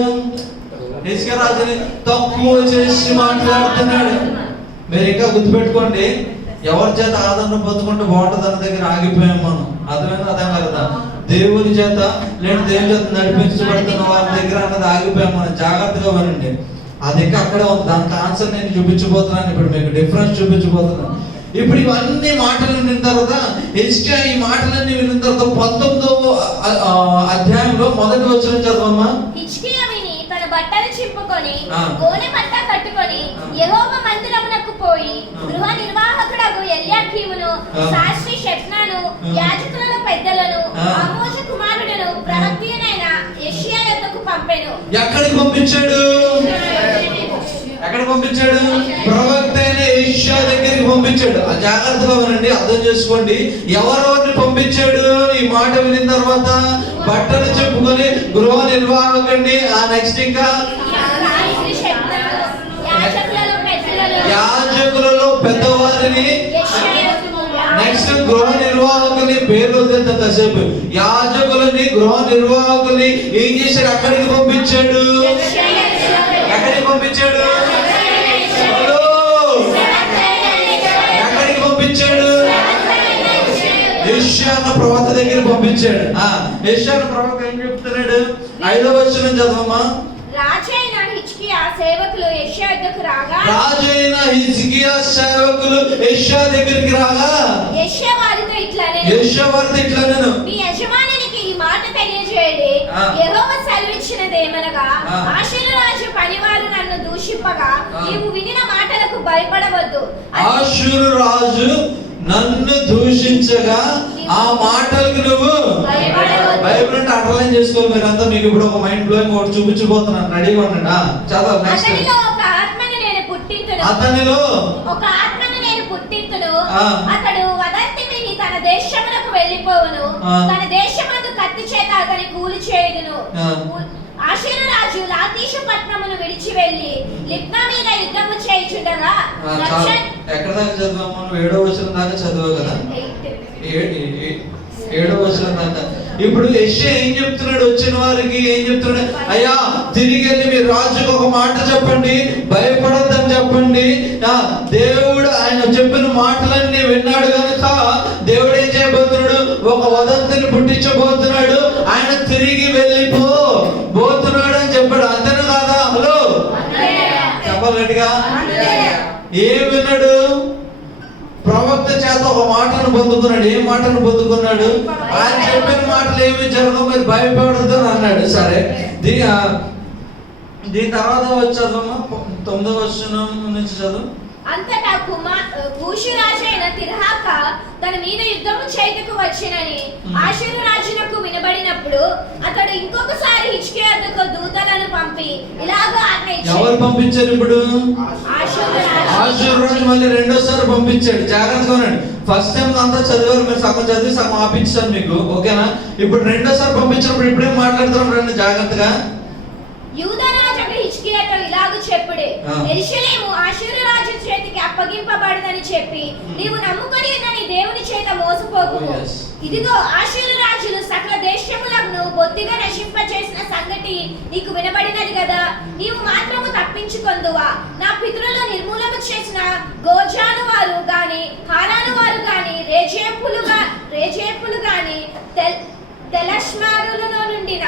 హిజ్కియా రాజుని తక్కువ చేసి మాట్లాడుతున్నాడు. మీరు ఇంకా గుర్తుపెట్టుకోండి, ఎవరి చేత ఆదరణ పొందుకుంటే బాగుంటుంది అన్న దగ్గర ఆగిపోయాం మనం. అర్థం కదా, దేవుని చేత లేదా దేవుని చేత నడిపించబడుతున్న వారి దగ్గర అన్నది ఆగిపోయాం మనం. జాగ్రత్తగా వినండి, అది ఇంకా అక్కడే ఉంది. దానికి ఆన్సర్ నేను చూపించబోతున్నాను. ఇప్పుడు మీకు డిఫరెన్స్ చూపించబోతున్నాను. ఇప్పుడు ఇవన్నీ మాటలు విన్న తర్వాత హిజ్కియా ఈ మాటలన్నీ విన్న తర్వాత 19వ అధ్యాయంలో మొదటి వచనం చదవమ్మా. హిజ్కియా విని తన బట్టలు చింపుకొని గోనె పట్ట కట్టుకొని యెహోవా మందిరమునకు పోయి గృహ నిర్వాహకుడగు ఎల్యాకీమును శాస్త్రి షెఫ్నాను యాజకులను పెద్దలను ఆమోజ కుమారుడును ప్రవక్తయైన యెషయా యొద్దకు పంపెను. ఎక్కడికి పంపించాడు? ఎక్కడ పంపించాడు? ప్రవక్త అయిన యెషయా దగ్గరికి పంపించాడు. ఆ జాగ్రత్తగా వినండి, అర్థం చేసుకోండి. ఎవరెవరిని పంపించాడు? ఈ మాట విన్న తర్వాత బట్టలు చెప్పుకొని గృహ నిర్వాహకండి. ఆ నెక్స్ట్ ఇంకా యాజకులలో పెద్దవారిని, నెక్స్ట్ గృహ నిర్వాహకుని పేర్లు వదిలేద్దాం కాసేపు. యాజకులని గృహ నిర్వాహకుని ఏం చేశాడు? అక్కడికి పంపించాడు. ఎక్కడికి పంపించాడు? ఎక్కడికి పంపించాడు? యెషయా అన్న ప్రవక్త దగ్గర పంపించాడు. యెషయా అన్న ప్రవక్త ఏం చెప్తున్నాడు? 5వ వచనం చదవమ్మా. రాజైన హిజ్కియా సేవకులు యెషయా దగ్గరికి రాగా, రాజైన హిజ్కియా సేవకులు యెషయా దగ్గరికి రాగా యెషయా వారితో ఇట్లనెను, మీ యజమానునికి ఈ మాట తెలియజేయండి. యెహోవా సెలవిచ్చినదేమనగా, ఆషేరు రాజు పనివారు నన్ను దూషింపగా నీవు వినిన మాటలకు భయపడవద్దు. ఆషేరు రాజు నన్ను దూషించగా ఆ మాటలకు నువ్వు భయపడండి. అండర్లైన్ చేసుకోవాలి మీరంతా. మీకు ఇప్పుడు ఒక మైండ్ బ్లోయింగ్ ఒకటి చూపించబోతున్నాను, రెడీగా ఉండండి. చదవండి. అతనిలో ఒక ఆత్మను నేను పుట్టింతును, అతడు వదంతి విని తన దేశమునకు వెళ్ళిపోవును, తన దేశమందు కత్తి చేత అతని కూలి చేయుదును. ఆషేరు రాజు లాకీషు పట్టణమును విడిచి వెళ్ళి లిబ్నా మీద యుద్ధము చేయుచుండగా, ఎక్కడ దాకా చదివాము? 7వ వచనం దాకా చదివావు కదా, 7వ వచనం దాకా. ఇప్పుడు యెషయా ఏం చెప్తున్నాడు? వచ్చిన వారికి ఏం చెప్తున్నాడు? అయ్యా, తిరిగి వెళ్ళి మీ రాజుకు ఒక మాట చెప్పండి, భయపడొద్దని చెప్పండి. దేవుడు ఆయన చెప్పిన మాటలన్నీ విన్నాడు కనుక దేవుడు ఏం చేయబోతున్నాడు? ఒక వదంతిని పుట్టించబోతున్నాడు. ఆయన తిరిగి వెళ్ళిపోతున్నాడు అని చెప్పాడు. అంతేనా కాదా? హలో చెప్పాలండిగా. ఏం విన్నాడు? ప్రవక్త చేత ఒక మాటను పొందుకున్నాడు. ఏ మాటను పొందుకున్నాడు? ఆయన చెప్పిన మాటలు ఏమి జరగవు, మీరు భయపడద్దు అన్నాడు. సరే, దీని తర్వాత వచ్చాదమ్మా 9వ వచనం నుంచి చదువు. అంతటా కూషు రాజైన తిర్హాక తన మీద యుద్ధము చేయుటకు వచ్చినని ఆషేరు రాజునకు వినబడినప్పుడు అతడు ఇంకొకసారి హిజ్కియా యొద్దకు దూతలను పంపి ఇలాగ ఆజ్ఞయించాడు. ఎవరు పంపించారు ఇప్పుడు? ఆషేరు రాజు మళ్ళీ రెండోసారి పంపించాడు. జాగ్రత్తగా ఉండండి. ఫస్ట్ టైం అంతా చదివారు మీరు, సగం చదివి సగం ఆపించారు మీకు, ఓకేనా? ఇప్పుడు రెండోసారి పంపించినప్పుడు ఇప్పుడేం మాట్లాడుతున్నాం రండి జాగ్రత్తగా. యూదా రాజు హిజ్కియాతో ఇలాగ చెప్పుడే, యెరూషలేము ఆషేరు రాజు చేతికి అప్పగింపబడదని చెప్పి నీవు నమ్ముకొని ఉన్న నీ దేవుని చేత మోసపోకుము. ఇదిగో ఆషేరు రాజులు సకల దేశములను బొత్తిగా నశింపచేసిన సంగతి నీకు వినబడినది కదా, నీవు మాత్రము తప్పించుకొందువా? నా పితరులు నిర్మూలన చేసిన గోజాను వారు గాని, హారాను వారు గాని, రేజేపులు గాని, తెలష్మారులలో నుండిన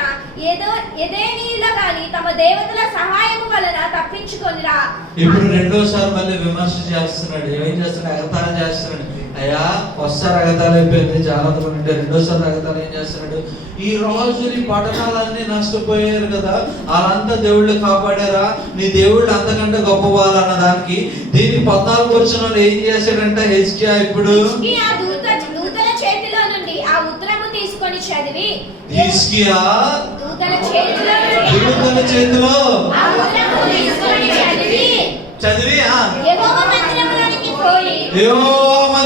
ఎదేనీయుల గాని తమ దేవతల సహాయము వలన తప్పించుకొనిరా. ఇప్పుడు రెండోసారి మళ్ళీ విమర్శ చేస్తున్నాడు. ఏం చేస్తున్నాడు? ఎగతాళి చేస్తున్నాడు. అయ్యా, ఒకసారి ఎగతాళి అయిపోయింది, జాగ్రత్తగా ఉంటే రెండోసారి ఎగతాళి ఏం చేస్తున్నాడు? ఈ రాజుని పట్టణాలన్నీ నష్టపోయారు కదా, వాళ్ళంతా దేవుళ్ళు కాపాడారా? నీ దేవుళ్ళు అంతకంటే గొప్పవారు అన్న దానికి దీనికి 14వ వచనంలో ఏం చేశాడంటే హిజ్కియా ఇప్పుడు దూతల చేతిలో నుండి ఆ ఉత్తరము తీసుకొని చదివి, హిజ్కియా దూతల చేతిలో చదివి యెహోవా మందిరములోనికి పోయి యెహోవా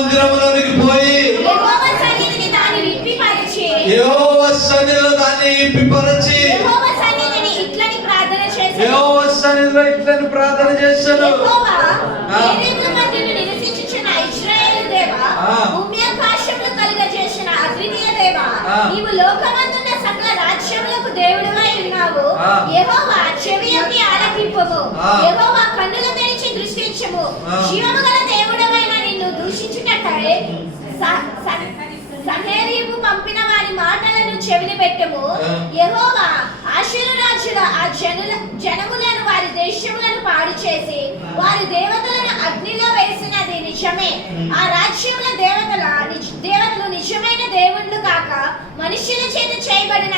సన్నిధిని దాన్ని విప్పిపరిచి యెహోవా సన్నిధిని ఇట్లని ప్రార్థన చేశాను. యెహోవా సన్నిధిలో ఇట్లని ప్రార్థన చేశాను. యెహోవా ఏదైనా మధ్యలో నివసించుచున్న ఇశ్రాయేలు దేవా, భూమి ఆకాశములు కలుగజేసిన అద్వితీయ దేవా, నీవు లోకమందున్న సకల రాజ్యములకు దేవుడివై ఉన్నావు. యెహోవా చెవియొగ్గి ఆలకింపుము, యెహోవా కన్నులు తెరిచి దృష్టించుము. జీవము గల దేవుడవైన నిన్ను దూషించుట సన్హెరీబు పంపిన వారి మాటలను చెవిని పెట్టుము. యెహోవా అష్షూరు రాజుల ఆ జనములను వారి దేశములను పాడు చేసి వారి దేవతలను అగ్నిలో వేసినది నిజమే. ఆ రాజ్యముల దేవతలు నిజమైన దేవుళ్ళు కాక మనుష్యుల చేత చేయబడిన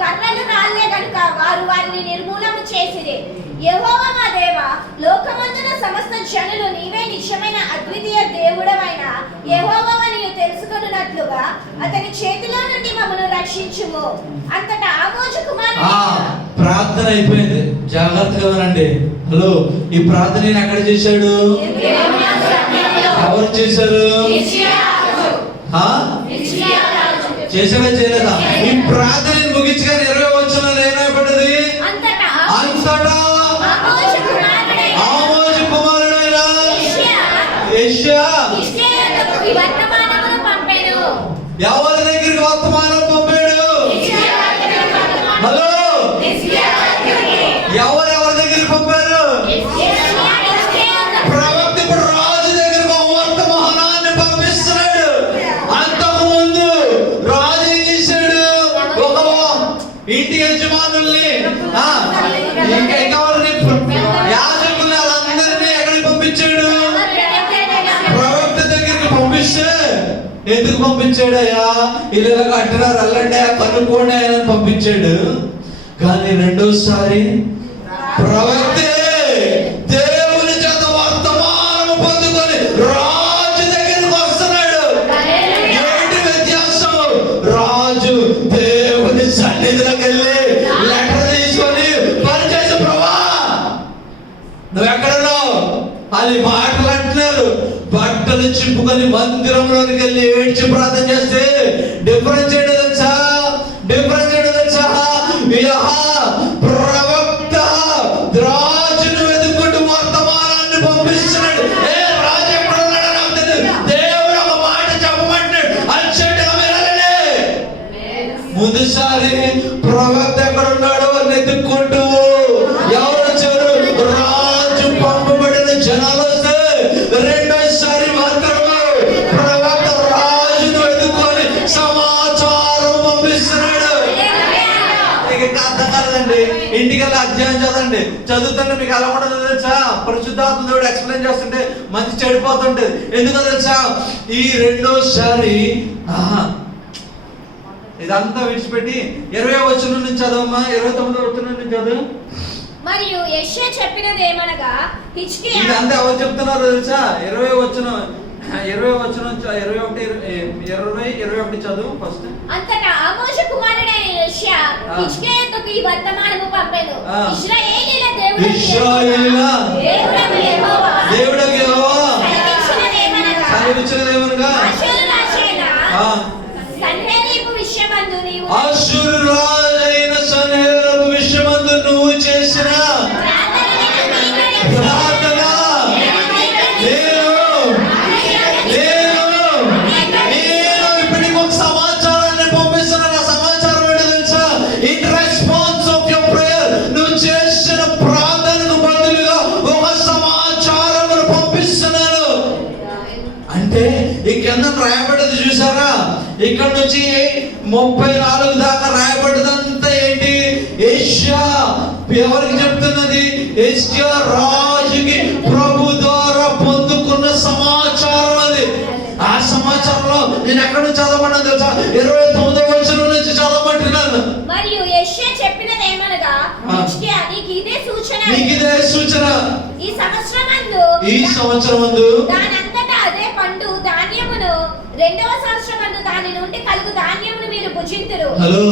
కర్రలు రాళ్ళే గనుక వారు వారిని నిర్మూలము చేసిరి. యెహోవా మా దేవా, లోకమందున సమస్త జనులు నీవే నిజమైన అద్వితీయ దేవుడవైన యెహోవావని తెలుసుకొనున్నట్లుగా అతని చేతిలో నుండి మమ్మల్ని రక్షించుము. అంతటా ఆమోజు కుమారుడు ప్రార్థన అయిపోయింది. జాగ్రత్తగా వినండి. హలో, ఈ ప్రార్థన ఎక్కడ చేశాడు? ఎవరు చేశారు? చేసాడా చేయలేదా? ఈ ప్రార్థన ముగించగానే 20 వచనంలో ఏమైపడ్డది? అంతటా ఆమోజు కుమారుడైన యెషయా ఎవరి దగ్గరికి వర్తమానం పంపాడు? హలో, ఎవరెవరి దగ్గరికి పంపారు? ప్రవక్త ఇప్పుడు రాజు దగ్గరికి ఒక వర్తమానాన్ని పంపిస్తున్నాడు. అంతకు ముందు రాజు ఏం చేశాడు? ఒక ఇంటి యజమానుల్ని ఇంకా వాళ్ళని యాజకుల్ని వాళ్ళందరినీ ఎక్కడికి పంపించాడు? ప్రవక్త దగ్గరికి పంపిస్తే ఎందుకు పంపించాడయ్యా? ఇల్లు కట్టినారు, వెళ్ళండి కనుక్కోండి అని పంపించాడు. కానీ రెండోసారి ప్రవక్తే దేవుని చేత వర్తమానం పొందుకొని రాజు దగ్గరికి వస్తున్నాడు. ఏంటి వ్యత్యాసం? రాజు దేవుని సన్నిధిలోకి వెళ్ళి లెటర్ తీసుకొని పనిచేసి, ప్రభా నువ్వెక్కడున్నావు అని మాటలు అంటున్నారు. బట్టలు చింపుకొని మందిరంలోనికి వెళ్ళి ఏడ్చి ప్రార్థన చేస్తే డిఫరెన్స్ ఏంటో తెలుసా? ప్రవక్త రాజును వెతుక్కుంటూ వర్తమానాన్ని పంపిస్తున్నాడు. రాజు ఎక్కడ ఉన్నాడో నాకు తెలియదు, దేవుడు ఒక మాట చెప్పమంటున్నాడు, అర్జెంటుగా వినాలి. ముందుసారి ప్రవక్త ఎక్కడ ఉన్నాడో వెతుక్కుంటూ ఎవరు వచ్చారు? రాజు పంపబడిన జనాలు వస్తే రెండోసారి మాత్రమే ప్రవక్త రాజును వెతుక్కొని సమాచారం పంపిస్తున్నాడు. అర్థం కాలేదండి. ఇంటికి వెళ్ళి అధ్యాయం చదవండి. చదువుతుంటే మీకు ఎలా ఉండదు తెలుసా? పరిశుద్ధాత్మ దేవుడు ఎక్స్ప్లెయిన్ చేస్తుంటే మంచి చెడిపోతుంటది. ఎందుకో తెలుసా? ఈ రెండోసారి ఇదంతా విడిచిపెట్టి 20వ వచనం నుంచి చదవమ్మా. 29వ వచనం నుంచి చదువు. మరియు యెషయా చెప్పినది ఏమనగా, హిజ్కియా ఇదంతా ఎవరు చెప్తున్నారు తెలుసా? 20వ వచనం 21 చదువు ఫస్ట్. అంతటా ఆమోజు కుమారుడైన యెషయా హిజ్కియాకు ఈ వర్తమానము పంపెను. ఇశ్రాయేలీయుల దేవుడగు యెహోవా సెలవిచ్చినదేమనగా, అష్షూరు రాజైన సన్హెరీబు విషయమందు నువ్వు చేసిన ప్రార్థన సమాచారాన్ని పంపిస్తున్నాను. ఆ సమాచారం ఏంటో తెలుసా? In response of your prayer, నువ్వు చేసిన ప్రార్థనకు బదులుగా ఒక సమాచారం పంపిస్తున్నాను. అంటే ఈ కింద రాయబడ్డది చూసారా? ఇక్కడ నుంచి 34 దాకా రాయబడ్డదంతా ఏంటి? యెషయా ఎవరికి చెప్తున్నది? యెషయా రాజుకి ప్రభు ద్వారా పొందుకున్న సమాచారం అది. ఆ సమాచారంలో నేను ఎక్కడ నుంచి చదవమన్నా తెలుసా? 29వ వచనం నుంచి చదవమంటున్నాను. మరియు యెషయా చెప్పినది ఏమనగా, హిజ్కియా నీకు ఇదే సూచన. ఈ సంవత్సరమందు దానంతటా అదే పండు ధాన్యమును 2వ సంవత్సరమందు దాని నుండి కలుగు ధాన్యమును మీరు భుజింతురు. హలో,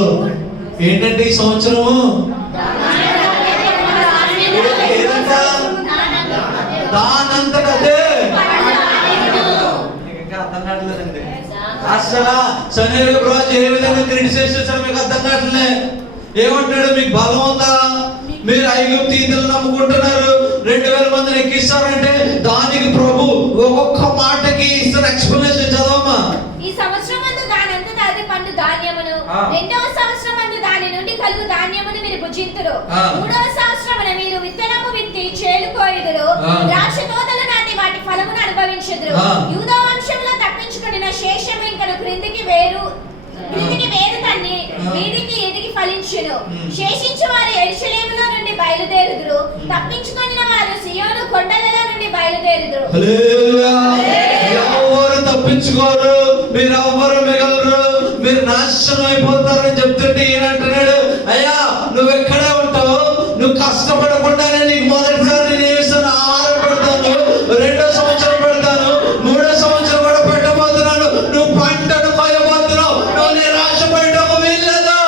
ఏంటంటే ఈ సంవత్సరము దానంతటా అదే. ఇంకా అర్థం కావట్లేదండి. అసలు సన్హెరీబు రాజు ఏ విధంగా క్రిటిసైజ్ చేశారో మీకు అర్థం కావట్లే. ఏమంటాడు? మీకు బలం ఉందా? మీరు ఐగుప్తీయులను నమ్ముకుంటున్నారు, 2000 మందిని ఎక్కిస్తారంటే దానికి ప్రభు ఒక్కొక్క మాటకి ఇస్తున్న ఎక్స్ప్లెనేషన్ చదవమ్మా. ఈ సంవత్సరమందు దానంతటా అదే పండు ధాన్యమును 2వ సంవత్సరమందు దాని నుండి కలుగు ధాన్యమును మీరు భుజింతురు. 3వ సంవత్సరమున మీరు విత్తనము విత్తి చేలు కోయుదురు, ద్రాక్ష తోటలు నాటి వాటి ఫలమును అనుభవించుదురు. ఆ. యూదా వంశంలో తప్పించుకొనిన శేషము ఇంకను క్రిందికి వేరు తన్ని వీడికి ఎదిగి ఫలించును. శేషించు వారు యెరూషలేములో నుండి బయలుదేరుదురు. తప్పించుకొనిన వారు సియోను కొండలలో నుండి బయలుదేరుదురు. హల్లెలూయా. ఎవరు తప్పించుకోరు, మీరు ఎవ్వరు మిగలరు, మీరు నాశనం అయిపోతారని చెప్తుంటే ఈయనంటున్నాడు, అయ్యా నువ్వు ఎక్కడే ఉంటావు, నువ్వు కష్టపడకుండానే నీకు మొదటిసారి నేను వేస్తాను, ఆహారం పెడతాను, 2వ సంవత్సరం పెడతాను, 3వ సంవత్సరం కూడా పెట్టబోతున్నాను, నువ్వు పంటను కోయబోతున్నావు, నువ్వు నిరాశపడటకు వీల్లేదు.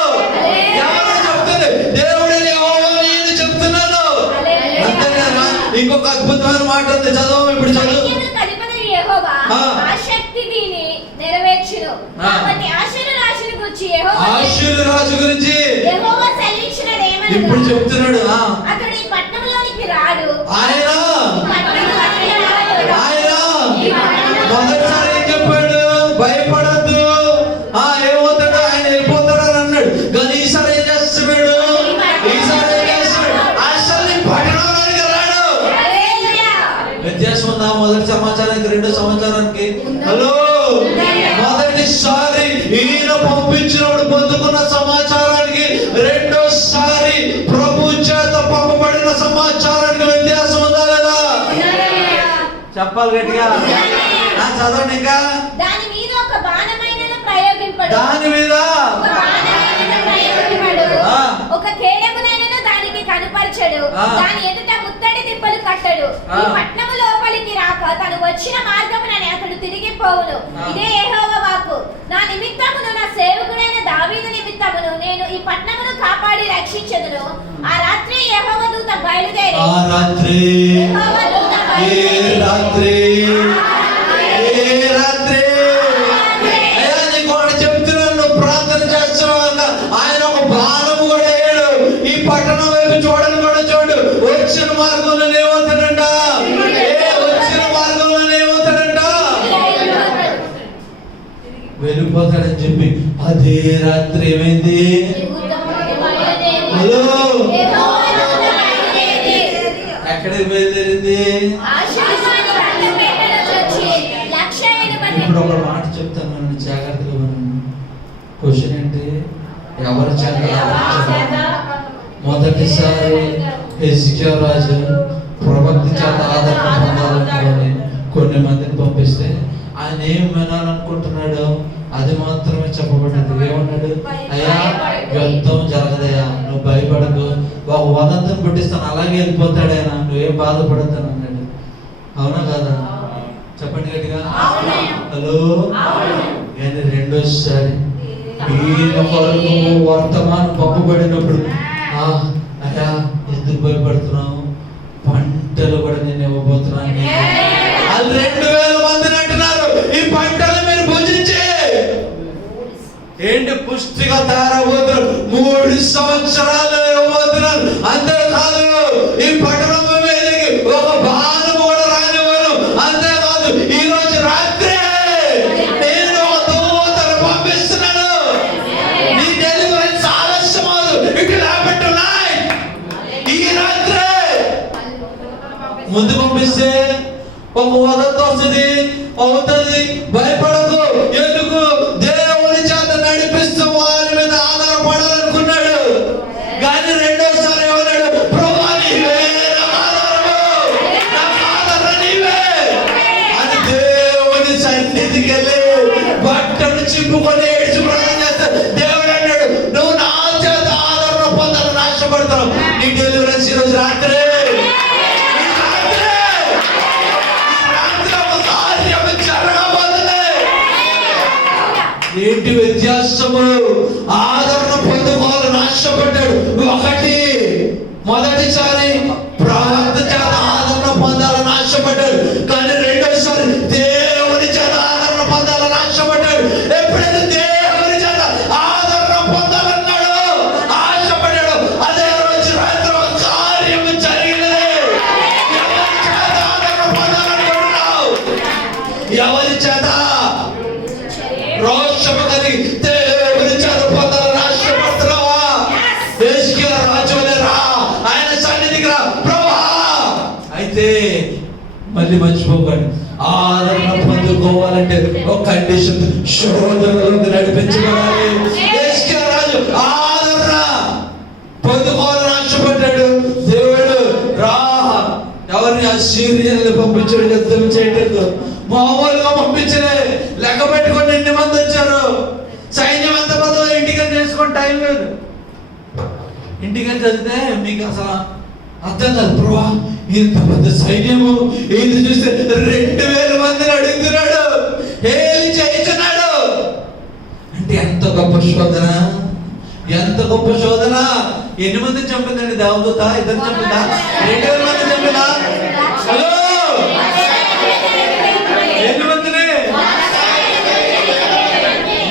ఎవరు చెప్తుంది? దేవుడిని యెహోవాని చెప్తున్నాను. అంతేనా? ఇంకొక అద్భుతమైన మాట ఉంది, చదవం ఇప్పుడు, చదువు. యెహోవా ఆసక్తి దీని నెరవేర్చును. కాబట్టి ఆషేరు రాజును గురించి యెహోవా సెలవిచ్చినదేమనగా, ఇప్పుడు చెప్తున్నాడు, అతడు ఈ పట్టణంలోనికి రాడు. ఆయన మొదటిసారి ఏం చెప్పాడు? భయపడద్దు, ఏమవుతాడు, ఆయన వెళ్ళిపోతాడు అని అన్నాడు. కానీ ఈసారి ఏం చేస్తున్నాడు? అసలు ఈ పట్టణంలోనికి రాడు. వ్యత్యాసం ఉందా మొదటి సమాచారానికి 2వ సమాచారానికి? హలో, మొదటిసారి ఈయన పంపించినప్పుడు పొందుకున్న సమాచారానికి 2వసారి ప్రభు చేత పంపబడిన సమాచారానికి వ్యత్యాసం ఉందా లేదా? చెప్పాలి గట్టిగా. చదవండి ఇంకా. దాని మీద ఒక బాణమైన ప్రయోగింపడు. దాని మీద ఒక కేడమునైనా దానికి కనపరచడు. దాని ఎదుట ముత్తడి తిప్పలు కట్టడు. ఈ పట్టణము లోపలికి రాక తను వచ్చిన మార్గమునని అతడు తిరిగి పోవును. ఇదే యెహోవా వాక్కు. నా నిమిత్తమును నా సేవకుడైన దావీదు నిమిత్తమును నేను ఈ పట్టణమును కాపాడి రక్షించెదను. ఆ రాత్రి యెహోవా దూత బయలుదేరి ఆయన ఒక బాణము కూడా వేయడు. ఈ పట్టణం వైపు చూడని కూడా చూడు. వచ్చిన మార్గంలో ఏమవుతాడంట? వచ్చిన మార్గంలో ఏమవుతాడంట? వెళ్ళిపోతాడని చెప్పి అదే రాత్రి ఏమైంది? హలో, ఎక్కడికి బయలుదేరింది? ఇప్పుడు ఒక మాట చెప్తాను, నన్ను జాగ్రత్తగా వినండి. క్వశ్చన్ ఏంటి? ఎవరి చేత? మొదటిసారి హెజ్కియా రాజు ప్రవక్త చేత ఆదరణ పొందాలనుకోని కొన్ని మందిని పంపిస్తే ఆయన ఏం వినాలనుకుంటున్నాడు అది మాత్రమే చెప్పబడ్డది. ఏమన్నాడు? అయ్యా యుద్ధం జరగదయ్యా, నువ్వు భయపడకు, ఒక వదంతిని పుట్టిస్తాను, అలాగే వెళ్ళిపోతాడు ఆయన, నువ్వేం బాధపడతాను అన్నాడు. అవునా కాదా? చెప్పండి గట్టిగా. హలో, కానీ 2వసారి ఈయన కొరకు వర్తమానం పంపబడినప్పుడు, అయ్యా ఎందుకు భయపడుతున్నావు, పంటలు కూడా నేను ఇవ్వబోతున్నాను. వాళ్ళు 2000 మందిని అంటున్నారు, ఈ పంటలు మీరు భుజించి ఏంటి పుష్టిగా తయారవబోతున్నారు, 3 సంవత్సరాలు ఇవ్వబోతున్నారు. అంతేకాదు ఈ పట్టణం మీదకి ఒక బాణం కూడా రానివ్వను. అంతేకాదు ఈ రోజు రాత్రి నేను ఒక దూతను పంపిస్తున్నాను. నీ డెలివరీ ఆలస్యం అవుతుంది. ఈ రాత్రి ముందు పంపిస్తే ఒక వదంతి వస్తుంది, అవుతుంది, భయపడకు. ఎందుకు? దేవుని చేత నడిపిస్తూ వారి మీద ఆధారపడాలనుకున్నాడు. కానీ 2వసారి ఏమన్నాడు? ప్రభువా నీవే నా ఆధారము, నా ఆధారం నీవే అని దేవుని సన్నిధికి వెళ్ళి బట్టలు చింపుకొని ఏడ్చి ప్రార్థన చేస్తే దేవుడు అన్నాడు, నువ్వు నా చేత ఆధారణ పొందాలని ఆశపడతావు. నీ డెలివరెన్స్ ఈరోజు రాత్రి. ఏంటి వ్యత్యాసము? ఆదరణ పొందుకోవాలని ఆశపడ్డాడు. ఒకటి, మొదటిసారి ప్రవక్త చేత ఆదరణ పొందాలని ఆశపడ్డాడు. కానీ 2వసారి దేవుని చేత ఆదరణ పొందాలని ఆశపడ్డాడు. ఎప్పుడైతే దేవుని చేత ఆదరణ పొందాలన్నాడు, ఆశపడ్డాడు, అదే రోజు రాత్రి ఒక కార్యం జరిగినది. ఎవరి చేత ఆదరణ పొందాలనుకుంటున్నావు? ఎవరి చేత? రోషము కలిగి దేవుని చేత పొందాలని ఆశపడుతున్నావా? హెజ్కియా రాజు రా, ఆయన సన్నిధికి రా. ప్రభువా, అయితే మళ్ళీ మర్చిపోకండి, ఆదరణ పొందుకోవాలంటే ఒక కండిషన్, శోధనలోకి నడిపించబడాలి. యేసుకే రాజు ఆదరణ పొందుకోవాలని ఆశపడ్డాడు. దేవుడు రా ఎవరిని అశీర్యాలను పంపించాడు, యుద్ధం చేయటంతో మామూలుగా పంపించలే. లెక్క పెట్టుకొని ఎన్ని మంది వచ్చారు, సైన్యం ఎంత మంది, ఇంటికి చేసుకొని టైం లేదు. ఇంటికి చదివితే మీకు అసలు అర్థం కాదు. ప్రభా ఇంత పెద్ద సైన్యము ఇది చూస్తే 2000 మందిని అడుగుతున్నాడు, ఏలి చేయించున్నాడు అంటే ఎంత గొప్ప శోధన, ఎంత గొప్ప శోధన. ఎన్ని మందిని చంపిందండి దేవదూత? ఇద్దరు చంపిందా? 2000 మంది చంపిందా? హలో, ఎన్ని మందిని?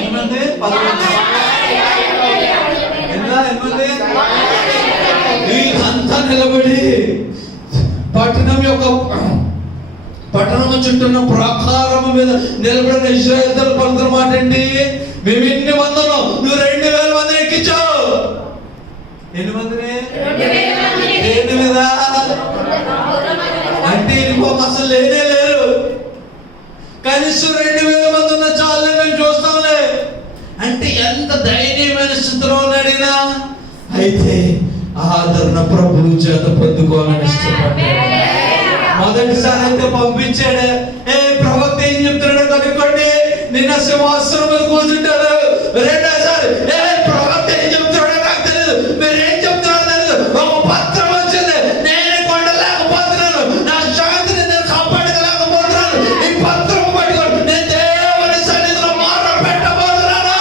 10 మంది. వీళ్ళంతా నిలబడి పట్టణం చుట్టూన్న ప్రాకారము మీద నిలబడిన ఇశ్రాయేలు పలుకుతున్న మాట ఏంటి? మేము ఎన్ని మందులు, నువ్వు 2000 మందిని ఎక్కించావు. ఎన్ని మందిని? దేని మీద అంటే ఇంకొక అసలు లేనే లేరు. కనీసం 2000 మంది ఉన్న చాలు మేము చూస్తాంలే అంటే ఎంత దయనీయమైన స్థితిలో ఉన్నాడినా. అయితే ఆదరణ ప్రభువు చేత పొందుకోవాలని ఇష్టపడ్డాడు. మొదటిసారి అయితే పంపించాడు. ప్రవక్త ఏం చెప్తున్నాడో కనుక్కోండి, నిన్న సింహాసనం మీద కూర్చుంటాడు. రెండోసారి ప్రవక్త ఏం చెప్తున్నాడో నాకు తెలియదు, మీరు ఏం చెప్తున్నారో తెలియదు. ఒక పత్రం వచ్చింది, నేను కొండలేకపోతున్నాను, నా శాంతిని నేను కాపాడలేకపోతున్నాను, ఈ పత్రం పట్టుకోండి, నేను దేవుని సన్నిధిలో మాట పెట్టబోతున్నాను.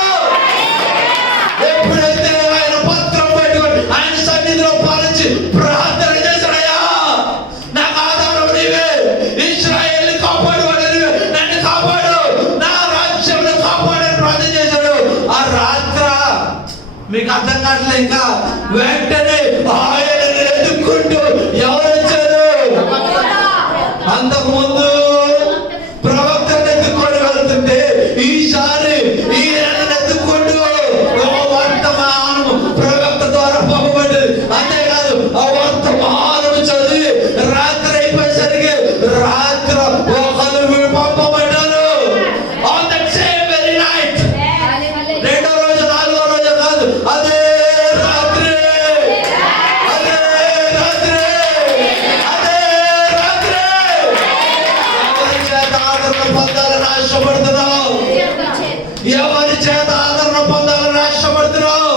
ఎప్పుడైతే ఆయన పత్రం పట్టుకొని ఆయన సన్నిధిలో పాలించి ప్రార్థన చేశాడయ్యా, నాకు ఆధారం నీవే, ఇశ్రాయేలు కాపాడువాడు నీవే, నన్ను కాపాడు, నా రాజ్యంలో కాపాడని ప్రార్థన చేశాడు. ఆ రాత్ర మీకు అర్థం కావట్లే. ఇంకా వెంటనే ఆయనని ఎదుర్కొంటూ ఎవరు వచ్చారు? అంతకుముందు ప్రవక్తను ఎత్తుకొని వెళ్తుంటే ఈసారి ఈయనను ఎత్తుకుంటూ వర్తమానము ప్రవక్త ద్వారా పంపబడ్డది. అంతేకాదు ఆ వర్తమానము చదివి రాత్రి అయిపోయేసరికి రాత్రి ఒకరు పంపబడ్డారు. On that same very night, రెండో రోజు, నాలుగో రోజు కాదు, అదే రాత్రి, అదే రాత్రి, అదే రాత్రి. ఎవరి చేత ఆదరణ పొందాలని ఆశపడుతున్నావు? ఎవరి చేత ఆదరణ పొందాలని ఆశపడుతున్నావు?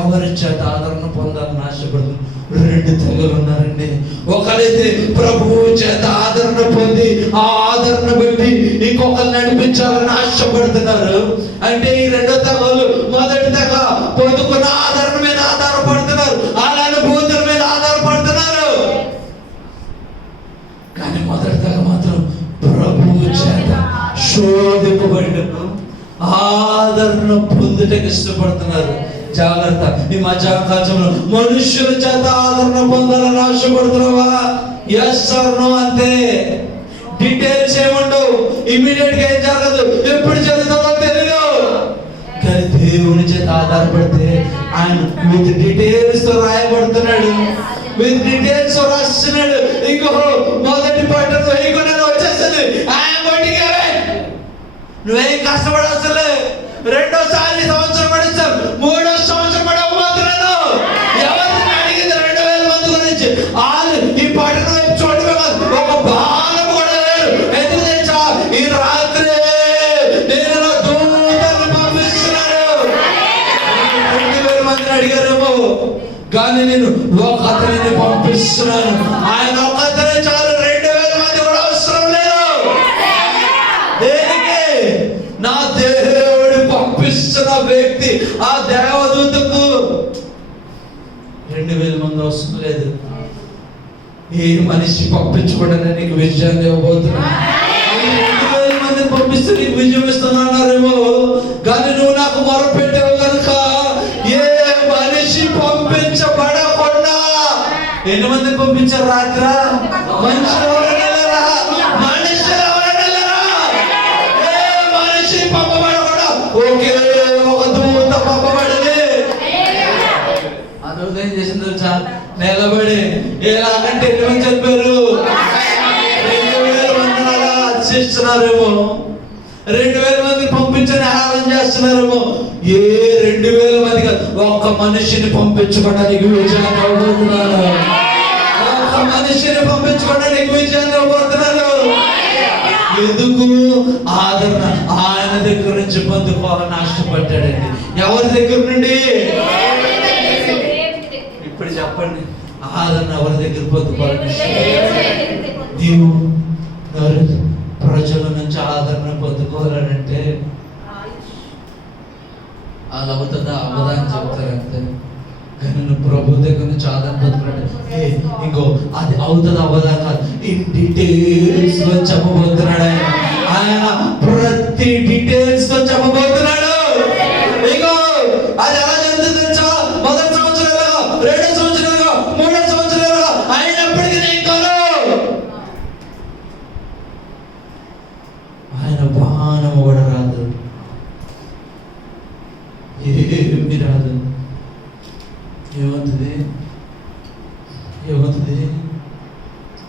ఎవరి చేత ఆదరణ పొందాలని ఆశపడుతున్నావు? 2 తెగలు ఉన్నారండి. ఒకరైతే ప్రభువు చేత ఆదరణ పొంది ఆ ఆదరణ బట్టి ఇంకొకరు నడిపించాలని ఆశపడుతున్నారు. అంటే ఈ 2 తెగలు మొదటి తెగ పొందుకున్న ఆదరణ మీద ఆధారపడుతున్నారు, వాళ్ళ అనుభూతుల మీద ఆధారపడుతున్నారు. కానీ మొదటి తెగ మాత్రం ప్రభువు చేత శోధింపబడినప్పుడు ఆదరణ పొందుటకు ఇష్టపడుతున్నారు. జాగ్రత్త, ఈ మధ్యాహ్నంలో మనుష్యుల చేత ఆదరణ పొందాలని ఆశపడుతున్నావా? ఎస్ ఆర్ నో అంతే. డీటెయిల్స్ ఏముండవు, ఇమీడియట్ గా ఏం జరగదు, ఎప్పుడు జరుగుతుందో తెలియదు. కానీ దేవుని చేత ఆధారపడితే ఆయన విత్ డీటెయిల్స్ తో రాయబడుతున్నాడు, విత్ డీటెయిల్స్ తో రాస్తున్నాడు. ఇంకో మొదటి పట్టణం వేయకుండా వచ్చేస్తుంది. నువ్వేం కష్టపడవసలే. రెండోసారి సంవత్సరం పడిస్తారు, మూడో సంవత్సరం పడకపోతున్నాను. ఎవరిని అడిగింది 2000 మంది గురించి? వాళ్ళు ఈ పట్టణం వైపు చూడటమే కాదు, ఒక బాణం కూడా లేరు. ఎందుకు తెలుసా? ఈ రాత్రి నేను నా దూతను పంపిస్తున్నాను. 2000 మందిని అడిగారేమో, కానీ నేను ఒక అతనిని పంపిస్తున్నాను. ఆయన ఒక అతనే చాలు, 2000 మంది కూడా అవసరం లేదు. దేనికి? నా దేవుడు పంపిస్తున్న వ్యక్తి, ఆ దేవదూతకు 2000 మంది అవసరం లేదు. ఏ మనిషి పంపించకుండా నీకు విజయాన్ని ఇవ్వబోతున్నా. 2000 మందిని పంపిస్తే నీకు విజయం ఇస్తున్నారేమో, కానీ నువ్వు నాకు మొరపెట్టావు కనుక ఏ మనిషి పంపించబడకుండా. ఎన్ని మందిని పంపించారు రాత్ర? మనుషులు ఎవరైనా మనుషులు ఎవరైనా ఏ మనిషి పంపబడకుండా ఒకే ఒక దూత పంపబడింది. యువత ఏం చేసింది తెలుసా? నిలబడి ఎలాగంటే ఎన్ని చెప్పారు? 2000 మంది అలా అర్చిస్తున్నారేమో, 2000 మంది పంపించని ఆహారం చేస్తున్నారేమో. ఏ 2000 మంది కాదు, ఒక్క మనిషిని పంపించుకోవడానికి విజయాన్ని అవ్వబోతున్నాను. ఒక్క మనిషిని పంపించుకోవడానికి విజయాన్ని అవ్వబోతున్నాను. ఎందుకు? ఆదరణ ఆయన దగ్గర నుంచి పొందుకోవాలని ఆశపడ్డాడండి. ఎవరి దగ్గర నుండి? ఇప్పుడు చెప్పండి, ఆదరణ ఎవరి దగ్గర పొందుకోవాలని? దేవుడు ప్రజల నుంచి ఆదరణ పొందుకోవాలంటే అలా అవుతుందా అవ్వదా అని చెప్తారంతే. కానీ నువ్వు ప్రభు దగ్గర నుంచి ఆదరణ పొందుకున్నాడు. ఇంకో అది అవుతుంది అవ్వదా కాదు, ఇన్ డీటెయిల్స్ లో చెప్పబోతున్నాడు ఆయన. ఆయన ప్రతి డీటెయిల్స్ తో చెప్పబోతున్నాడు. ఇంకో అది ఎలా జరుగుతుంది తెలుసా? మొదటి సంవత్సరాలుగా, 2వ సంవత్సరాలుగా, 3వ సంవత్సరాలుగా అయినప్పటికీ ఆయన బాణం కూడా రాదు, ఏమి రాదు. ఏమవుతుంది?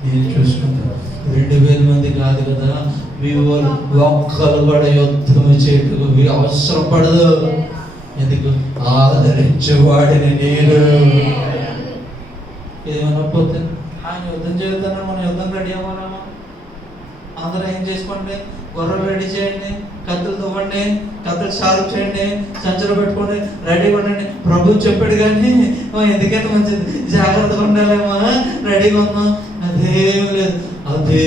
నేను చూసుకుంటాను. 2000 మంది కాదు కదా, మీ వాళ్ళు ఒక్కరు కూడా యుద్ధం చేయటకు అవసరం పడదు. ఎందుకు? ఆదరించేవాడిని నేను. ఏమన్నా పోతే ఆయన యుద్ధం చేద్దాం, మనం యుద్ధం రెడీ అవ్వాలమ్మా. అందరూ ఏం చేసుకోండి, గొర్రెలు రెడీ చేయండి, కత్తులు తవ్వండి, కత్తులు షార్ప్ చేయండి, సంచులు పెట్టుకోండి, రెడీగా ఉండండి. ప్రభు చెప్పాడు కానీ ఎందుకైతే మంచిది, జాగ్రత్తగా ఉండాలేమో, రెడీగా ఉన్నాం. అదేం లేదు. అదే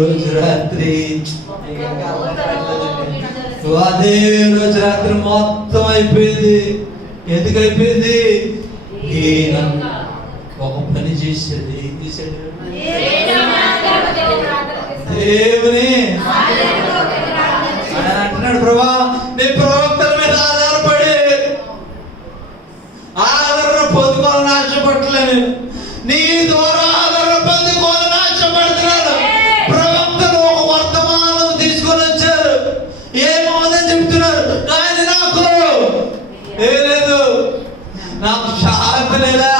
రోజు రాత్రి మొత్తం అయిపోయింది. ఎందుకు అయిపోయింది? ఈయన ఒక పని చేశాడు. ఏం చేశాడు? దేవుని అంటున్నాడు, ప్రభా నీ ప్రవక్తల మీద ఆధారపడి ఆదరణ పొందుకోవాలని ఆశపడలేదు, నీ ద్వారా ఆదరణ పొందుకోవాలని ఆశపడుతున్నాడు. ప్రవక్తలు ఒక వర్తమానం తీసుకొని వచ్చారు, ఏమవుదని చెప్తున్నారు. కానీ నాకు ఏం లేదు, నాకు శాంతి లేదా.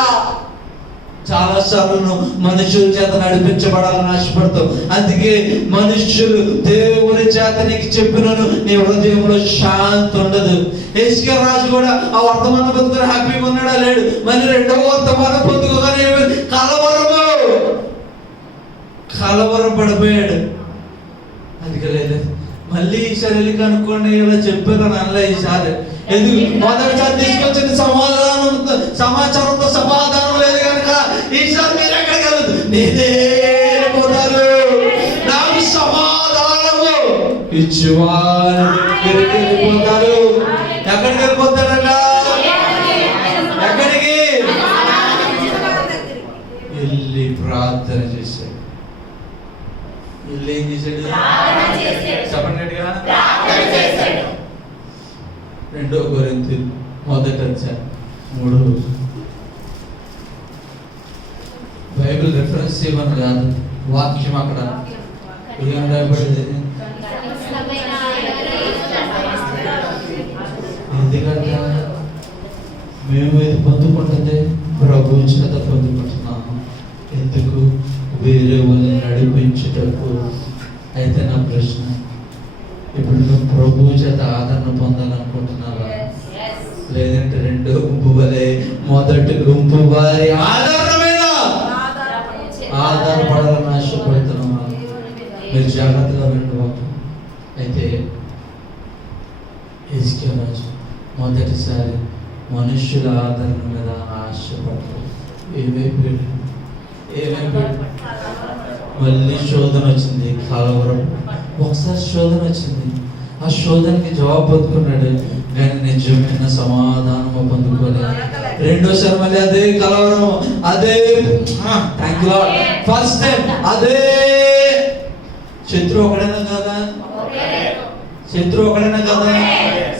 చాలా సార్లు మనుషుల చేత నడిపించబడాలని ఆశపడతావు. అందుకే మనుషులు దేవుని చేత నీకు చెప్పినను నీ హృదయంలో శాంతి ఉండదు. హిజ్కియా రాజు కూడా ఆ వర్తమానం పొందుకుని హ్యాపీగా ఉన్నాడా? లేడు. మళ్ళీ 2వ వర్తమానం పొందుకోగానే కలవరం పడిపోయాడు. అందుకే లేదు, మళ్ళీ ఈసారి వెళ్ళి కనుక్కోండి, ఇలా చెప్పాను అనలే ఈసారి. ఎందుకు? మొదటిసారి తీసుకొచ్చిన సమాచారంతో సమాధానం లేదు కనుక ఈసారి మీరు ఎక్కడికి వెళ్ళదు, నేనే పోతారు. నాకు సమాధానము ఇచ్చేవారి దగ్గరికి వెళ్ళిపోతారు. ఎక్కడికి వెళ్ళిపోతారట? ఎక్కడికి వెళ్ళి ప్రార్థన చేశాడు. వెళ్ళి ఏం చేశాడు? చెప్పండి. 2 కొరింథీయులు 1:3. బైబిల్ రెఫరెన్స్ ఇవ్వను కాదు, వాక్యం అక్కడ ఏం రాయబడింది? ఎందుకంటే మేము ఇది పొందుకుంటుంది ప్రభు చేత పొందుకుంటున్నాము. ఎందుకు? వేరే వాళ్ళని నడిపించేటప్పుడు. అయితే నా ప్రశ్న, ఇప్పుడు నువ్వు ప్రభు చేత ఆదరణ పొందాలనుకుంటున్నావా? లేదంటే 2వ గుంపు వలె మొదటి గుంపు వారి ఆదరణ మీద ఆధారపడాలని ఆశపడుతున్నావా? మీరు జాగ్రత్తగా వినండి. అయితే హిజ్కియా రాజు మొదటిసారి మనుష్యుల ఆదరణ మీద ఆశపడ్డాడు. ఏమైపోయాడు? మళ్ళీ శోధన వచ్చింది, కలవరం. ఒకసారి శోధన వచ్చింది, ఆ శోధనకి జవాబు పొందుకున్నాడు, కానీ నిజమైన సమాధానం పొందుకోలేదు. 2వసారి మళ్ళీ అదే కలవరం, అదే thank you lord. First time అదే. శత్రువు ఒకడైనా కదా?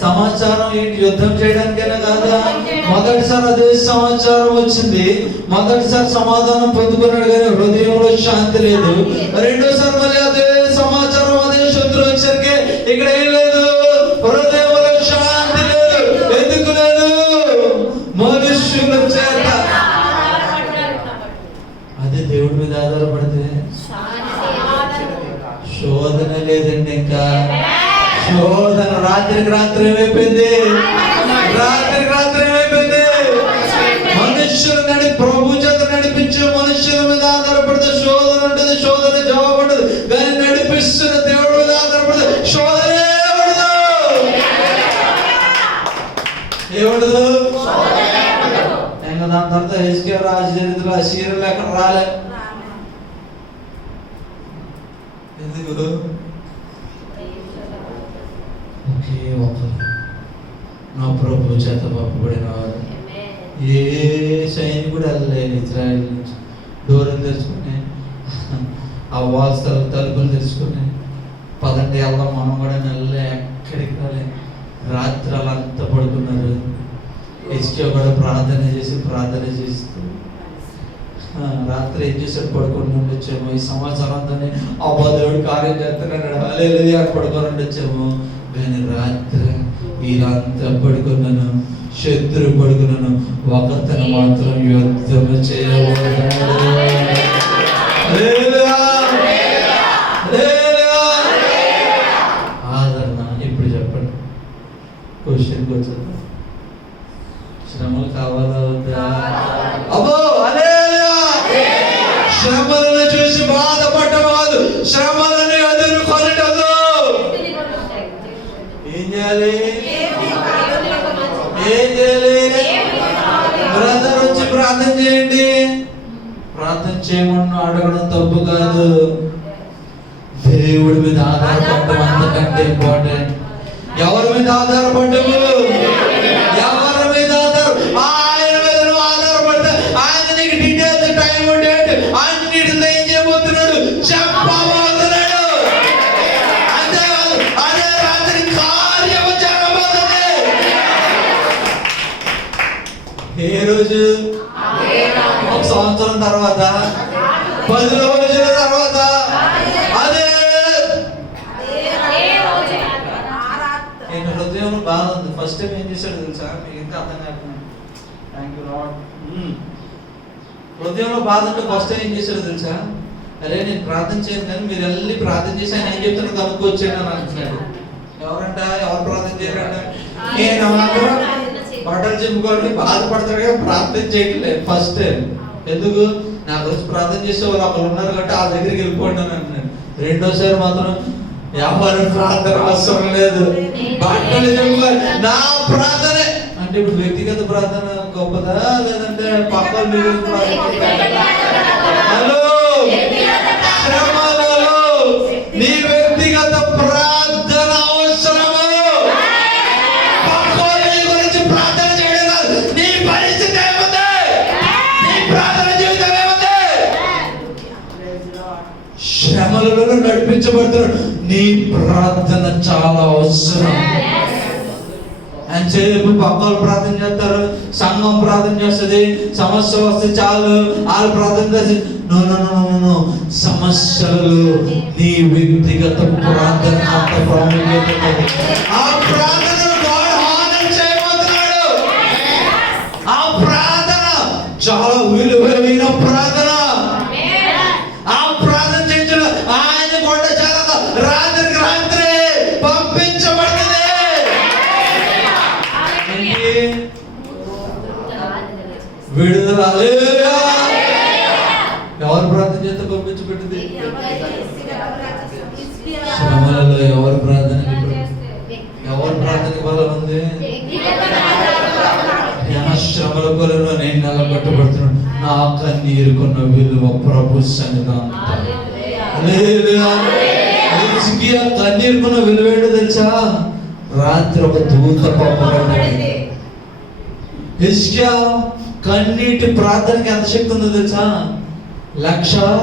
సమాచారం ఏంటి? యుద్ధం చేయడానికైనా కాదా? మొదటిసారి అదే సమాచారం వచ్చింది, మొదటిసారి సమాధానం పొందుకున్నాడు, కానీ హృదయంలో శాంతి లేదు. 2వసారి మళ్ళీ అదే సమాచారం, అదే శత్రువు వచ్చరికి ఇక్కడ ఏం లేదు, హృదయంలో శాంతి లేదు. ఎందుకు లేదు? మనుషుల చేత శోధన రాత్రికి రాత్రి ఏమైపోయింది? రాత్రికి రాత్రి ఏమైపోయింది? మనుష్యులు ప్రభు చేత నడిపించే మనుష్యుల మీద ఆధారపడితే శోధన ఉంటుంది, శోధన జవాబు ఉంటుంది. కానీ నడిపిస్తున్న దేవుడి మీద ఆధారపడితే శోధనే ఉండదు. ఏముండదు? ఇంకా దాని తర్వాత హెచ్కే రాజు చరిత్ర సీరియల్ ఎక్కడ రాలే. ఎందుకు? ఒకే ఒకరు నా ప్రభు చేత పంపబడిన వారు. ఏ సైనికుడు వెళ్ళలేదు ఇజ్రాయెల్ నుంచి. డోర్లు తెరుచుకుని ఆ వాల్స్ తలుపులు తెరుచుకుని పదండి వెళ్దాం మనం కూడా నెలలే ఎక్కడికి రాలేదు. రాత్రి అలా అంతా పడుకున్నారు. హెచ్కే కూడా ప్రార్థన చేస్తూ రాత్రి ఏం చేశాడు? పడుకొని ఉండొచ్చాము. ఈ సంవత్సరం అంతానే దేవుడు కార్యం చేస్తున్నాడు హల్లెలూయా పడుకొని ఉండొచ్చాము. కానీ రాత్రి వీళ్ళంతా పడుకున్నాను, శత్రువు పడుకున్నాను, ఒకతను మాత్రం యుద్ధము చేయబోతున్నాడు. ఆదరణ. ఇప్పుడు చెప్పండి, క్వశ్చన్కి వచ్చేద్దాం. శ్రమలు కావాలా వద్దా? అబ్బో శ్రమలను చూసి బాధపడటం కాదు, శ్రమలను ఎదుర్కొనటంలో ఏం చేయాలి? బ్రదర్ వచ్చి ప్రార్థన చేయండి. ప్రార్థన చేయమని అడగడం తప్పు కాదు. దేవుడి మీద ఆధారపడటం అంతకంటే ఇంపార్టెంట్. ఎవరి మీద ఆధారపడము? ఎవరి మీద ఆయన మీద నువ్వు ఆధారపడితే ఆయన నీకు డీటెయిల్స్, టైం, డేట్ అన్నిటిలో ఏం చేయబోతున్నాడు? చెప్పబోతున్నాడు. అంతేకాదు అదే రాత్రి కార్యము జరగబోతుంది. ఏ రోజు? ఒక సంవత్సరం తర్వాత, 10 రోజుల తర్వాత, అదే నేను హృదయంలో బాధ ఉంది. ఫస్ట్ టైం ఏం చేశాడు తెలుసా? మీకు ఇంకా అర్థం కాకుండా థ్యాంక్ యూ లార్డ్. హృదయంలో బాధ ఉంటే ఫస్ట్ టైం ఏం చేశాడు తెలుసా? అరే నేను ప్రార్థన చేయను కానీ మీరు వెళ్ళి ప్రార్థన చేసి ఆయన ఏం చెప్తాను కనుక్కొచ్చాను అని అంటున్నాడు. ఎవరంట? ఎవరు ప్రార్థన చేయరంట? నేను బట్టలు చెప్పుకోవాలని బాధపడతాడు కానీ ప్రార్థన చేయట్లేదు ఫస్ట్ టైం. ఎందుకు? నా గురించి ప్రార్థన చేసే వాళ్ళు అక్కడ ఉన్నారు కాబట్టి ఆ దగ్గరికి వెళ్ళిపోండి అని అంటున్నాడు. రెండోసారి మాత్రం ఎవరు ప్రార్థన అవసరం లేదు, బట్టలు చెప్పుకోవాలి నా ప్రార్థనే అంటే. ఇప్పుడు వ్యక్తిగత ప్రార్థన గొప్పదా లేదంటే పక్కన మీరు హలో శ్రమలలో నీ వ్యక్తిగత ప్రార్థన అవసరము. పక్కన నీ గురించి ప్రార్థన చేయడం కాదు. నీ పరిస్థితి ఏముంది? నీ ప్రార్థన జీవితం ఏముంది? శ్రమలలో నడిపించబడుతున్నాడు. నీ ప్రార్థన చాలా అవసరం. అంతసేపు పక్కలు ప్రార్థన చేస్తారు, సంఘం ప్రార్థన చేస్తుంది, సమస్య వస్తే చాలు వాళ్ళు ప్రార్థన చేసి నో సమస్యలు నీ వ్యక్తిగత ప్రార్థన అంత ప్రాముఖ్యత. ఆ ప్రార్థన ఆనందం చేయబోతున్నాడు. ఆ ప్రార్థన చాలా విలువైన ప్రార్థన. ఆ ప్రార్థన చేసిన ఆయన కూడా చాలా రాత్రికి రాత్రి పంపించబడుతుంది. విడుదల. ఎవరు ప్రార్థన చేస్తే పంపించబడింది? శ్రమలలో ఎవరు ప్రార్థన? ఎవరు ప్రార్థనకి బలం ఉంది? శ్రమల కొలను నేను నిలబెట్టబడుతున్నాను. నా కన్నీరుకున్న విలువ ప్రభు సన్నిధానం. కన్నీరుకున్న విలువ ఏంటో తెలుసా? రాత్రి ఒక దూత పంపబడింది. హిజ్కియా కన్నీటి ప్రార్థనకి ఎంత శక్తి ఉందో తెలుసా? 1,50,000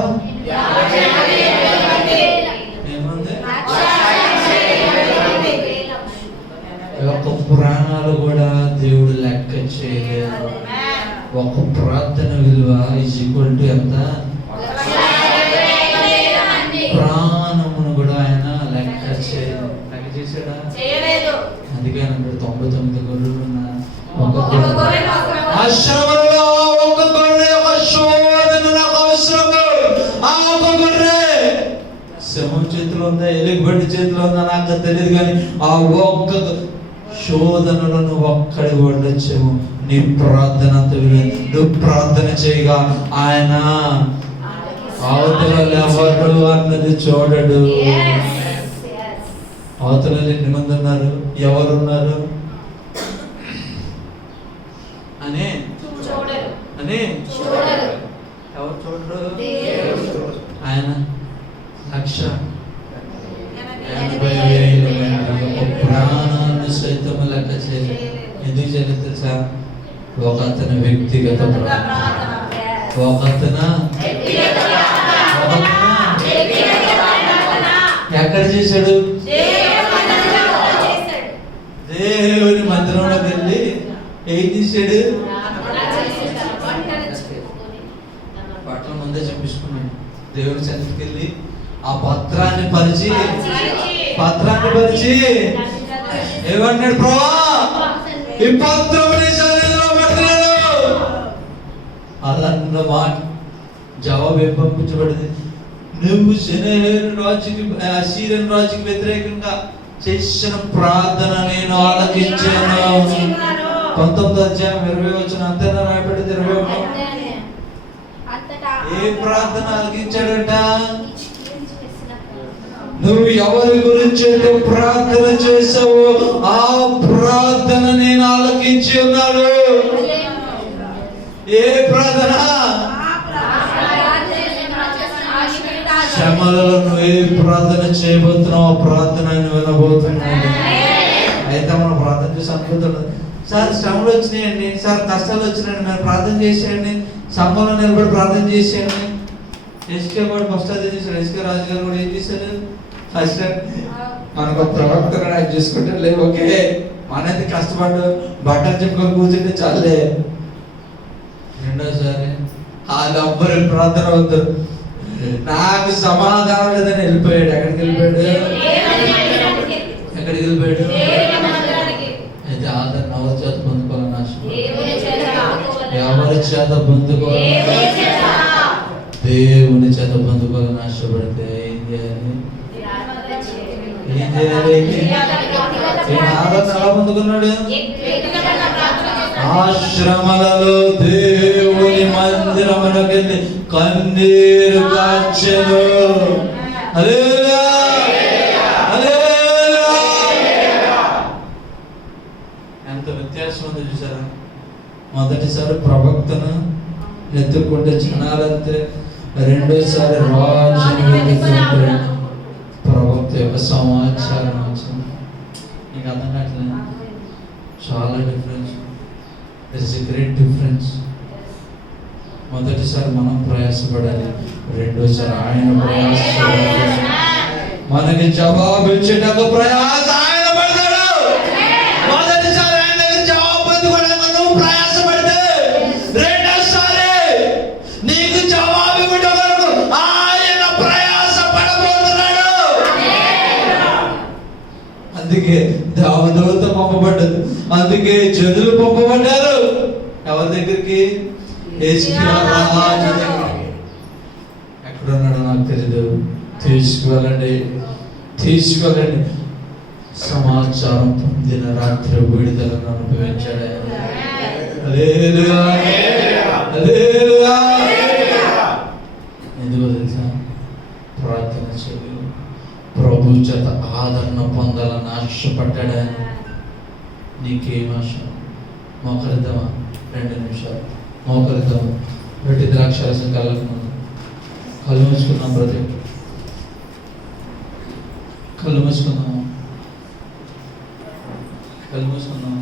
ఒక ప్రాణాలు కూడా దేవుడు లెక్క చేయలేదు. ఒక ప్రార్థన విలువ ఈజ్ ఈక్వల్ టు ఎంత? ప్రాణమును కూడా ఆయన లెక్క చేయలేదు. లెక్క చేశాడా? అందుకే అన్నాడు 99 గొర్రెలు ఉన్న ఒక గొర్రె. ఆ శ్రమలో ఒక గొర్రె, ఒక శోధన నాకు అవసరము. ఆ ఒక గొర్రె సింహం చేతిలో ఉందా, ఎలుగుబంటి చేతిలో ఉందా నాకు నాకు తెలియదు, కానీ ఆ ఒక్క శోధనలో నువ్వు ఒక్కడి ఉండొచ్చేమో. నీ ప్రార్థన అంత నువ్వు ప్రార్థన చేయగా ఆయన అవతల ఎవరు అన్నది చూడడు. అవతల ఎన్ని మంది ఉన్నారు, ఎవరున్నారు అని ఎవరు చూడరు. ఆయన 1,80,000 ప్రాణాన్ని సైతం లెక్క చేయలేదు. ఎందుకు చేయలేదు తెలుసా? ఒక అతని వ్యక్తిగత ప్రార్థన. ఎక్కడ చేశాడు? దేవుని మందిరంలోకి వెళ్ళి ఏం చేశాడు? బట్టల ముందే చూపించుకున్నాడు. దేవుని సన్నిధికి వెళ్ళి ఆ పత్రాన్ని పరిచి ఏమన్నాడు? ప్రభా, ఈ పత్రం నీ సన్నిధిలో పెడుతున్నాను. అలా అన్న మాట జవాబు ఏం పంపించబడింది? నువ్వు సెనహేరు రాజుకి, అసీరియన్ రాజుకి వ్యతిరేకంగా చేసిన ప్రార్థన నేను ఆలకించాను. 19వ అధ్యాయం 20వ వచనం అంతేనా రాయబడింది? 21. ఏ ప్రార్థన ఆలకించాడట? నువ్వు ఎవరి గురించి అయితే ప్రార్థన చేసావో ఆ ప్రార్థన నేను ఆలకించి ఉన్నాను. ఏ ప్రార్థన? శ్రమలలో నువ్వు ఏ ప్రార్థన చేయబోతున్నావు ఆ ప్రార్థన వినబోతున్నాడు. అయితే మనం ప్రార్థన చేసి అనుకుంటున్నాం, సార్ శ్రమలు వచ్చినాయండి, సార్ కష్టాలు వచ్చినాయండి, మీరు ప్రార్థన చేసేయండి, సంఘంలో నిలబడి ప్రార్థన చేసేయండి. ఎస్కే కూడా ఫస్ట్ అదే చేశాడు. ఎస్కే రాజు గారు కూడా ఏం చేశాడు? ఫస్ట్ మనకు ప్రవక్తను ఆయన చూసుకుంటే లేదు, ఓకే మనైతే కష్టపడ్డు బట్టలు చెప్పుకొని కూర్చుంటే చాలే. రెండోసారి వాళ్ళు ఎవ్వరు ప్రార్థన వద్దు, నాకు సమాధానం లేదని వెళ్ళిపోయాడు. ఎక్కడికి వెళ్ళిపోయాడు? అయితే ఆదరణ ఎవరి చేత పొందుకోవాలని ఆశ? ఎవరి చేత పొందుకోవాలి? దేవుని చేత పొందుకోవాలని ఆశపడితే ఏం చేయాలి? ఆదరణ ఎలా పొందుకున్నాడు? ఆశ్రమలలో దేవుని మందిరమునకు వెళ్ళి కన్నీరు కార్చెను. హల్లెలూయా, హల్లెలూయా. ఎంత వ్యత్యాసం ఉంది చూసారా? మొదటిసారి ప్రవక్తను ఎత్తుకుంటే జనాలంతే, రెండోసారి రాజుని ఎత్తుకుంటే ప్రవక్త యొక్క సమాచారం వచ్చింది. నీకు అర్థం కావట్లేదు? చాలా difference. There is a great difference. మొదటిసారి మనం ప్రయాసపడాలి, రెండోసారి ఆయన ప్రయాసపడాలి. మనకి జవాబు ఇచ్చేటకు ప్రయాస ఆయన పడతాడు. మొదటిసారి ఆయన దగ్గర జవాబు పొందుకోవడానికి నువ్వు ప్రయాసపడితే, రెండోసారి నీకు జవాబు ఇవ్వడానికి ఆయన ప్రయాస పడబోతున్నాడు. అందుకే దేవదూత పంపబడ్డది, అందుకే జనులు పంపబడ్డారు. ఎవరి దగ్గరికి? ఎక్కడున్నాడో నాకు తెలియదు. తీసుకువెళ్ళండి, తీసుకువెళ్ళండి. సమాచారం పొందిన రాత్రి విడుదలను అనుభవించాడు. హల్లెలూయా, హల్లెలూయా. ఎందుకో తెలుసా? ప్రార్థన చేయాలి, ప్రభు చేత ఆదరణ పొందాలని ఆశపడ్డాడు. నీకేం ఆశ? మోకరిద్దామా? 2 నిమిషాలు మోకరిద్దాము. పెట్టి ద్రాక్షారసం కళ్ళకు ముందు కళ్ళు మూసుకున్నాం. ప్రతి కళ్ళు మూసుకున్నాము, కళ్ళు మూసుకున్నాము.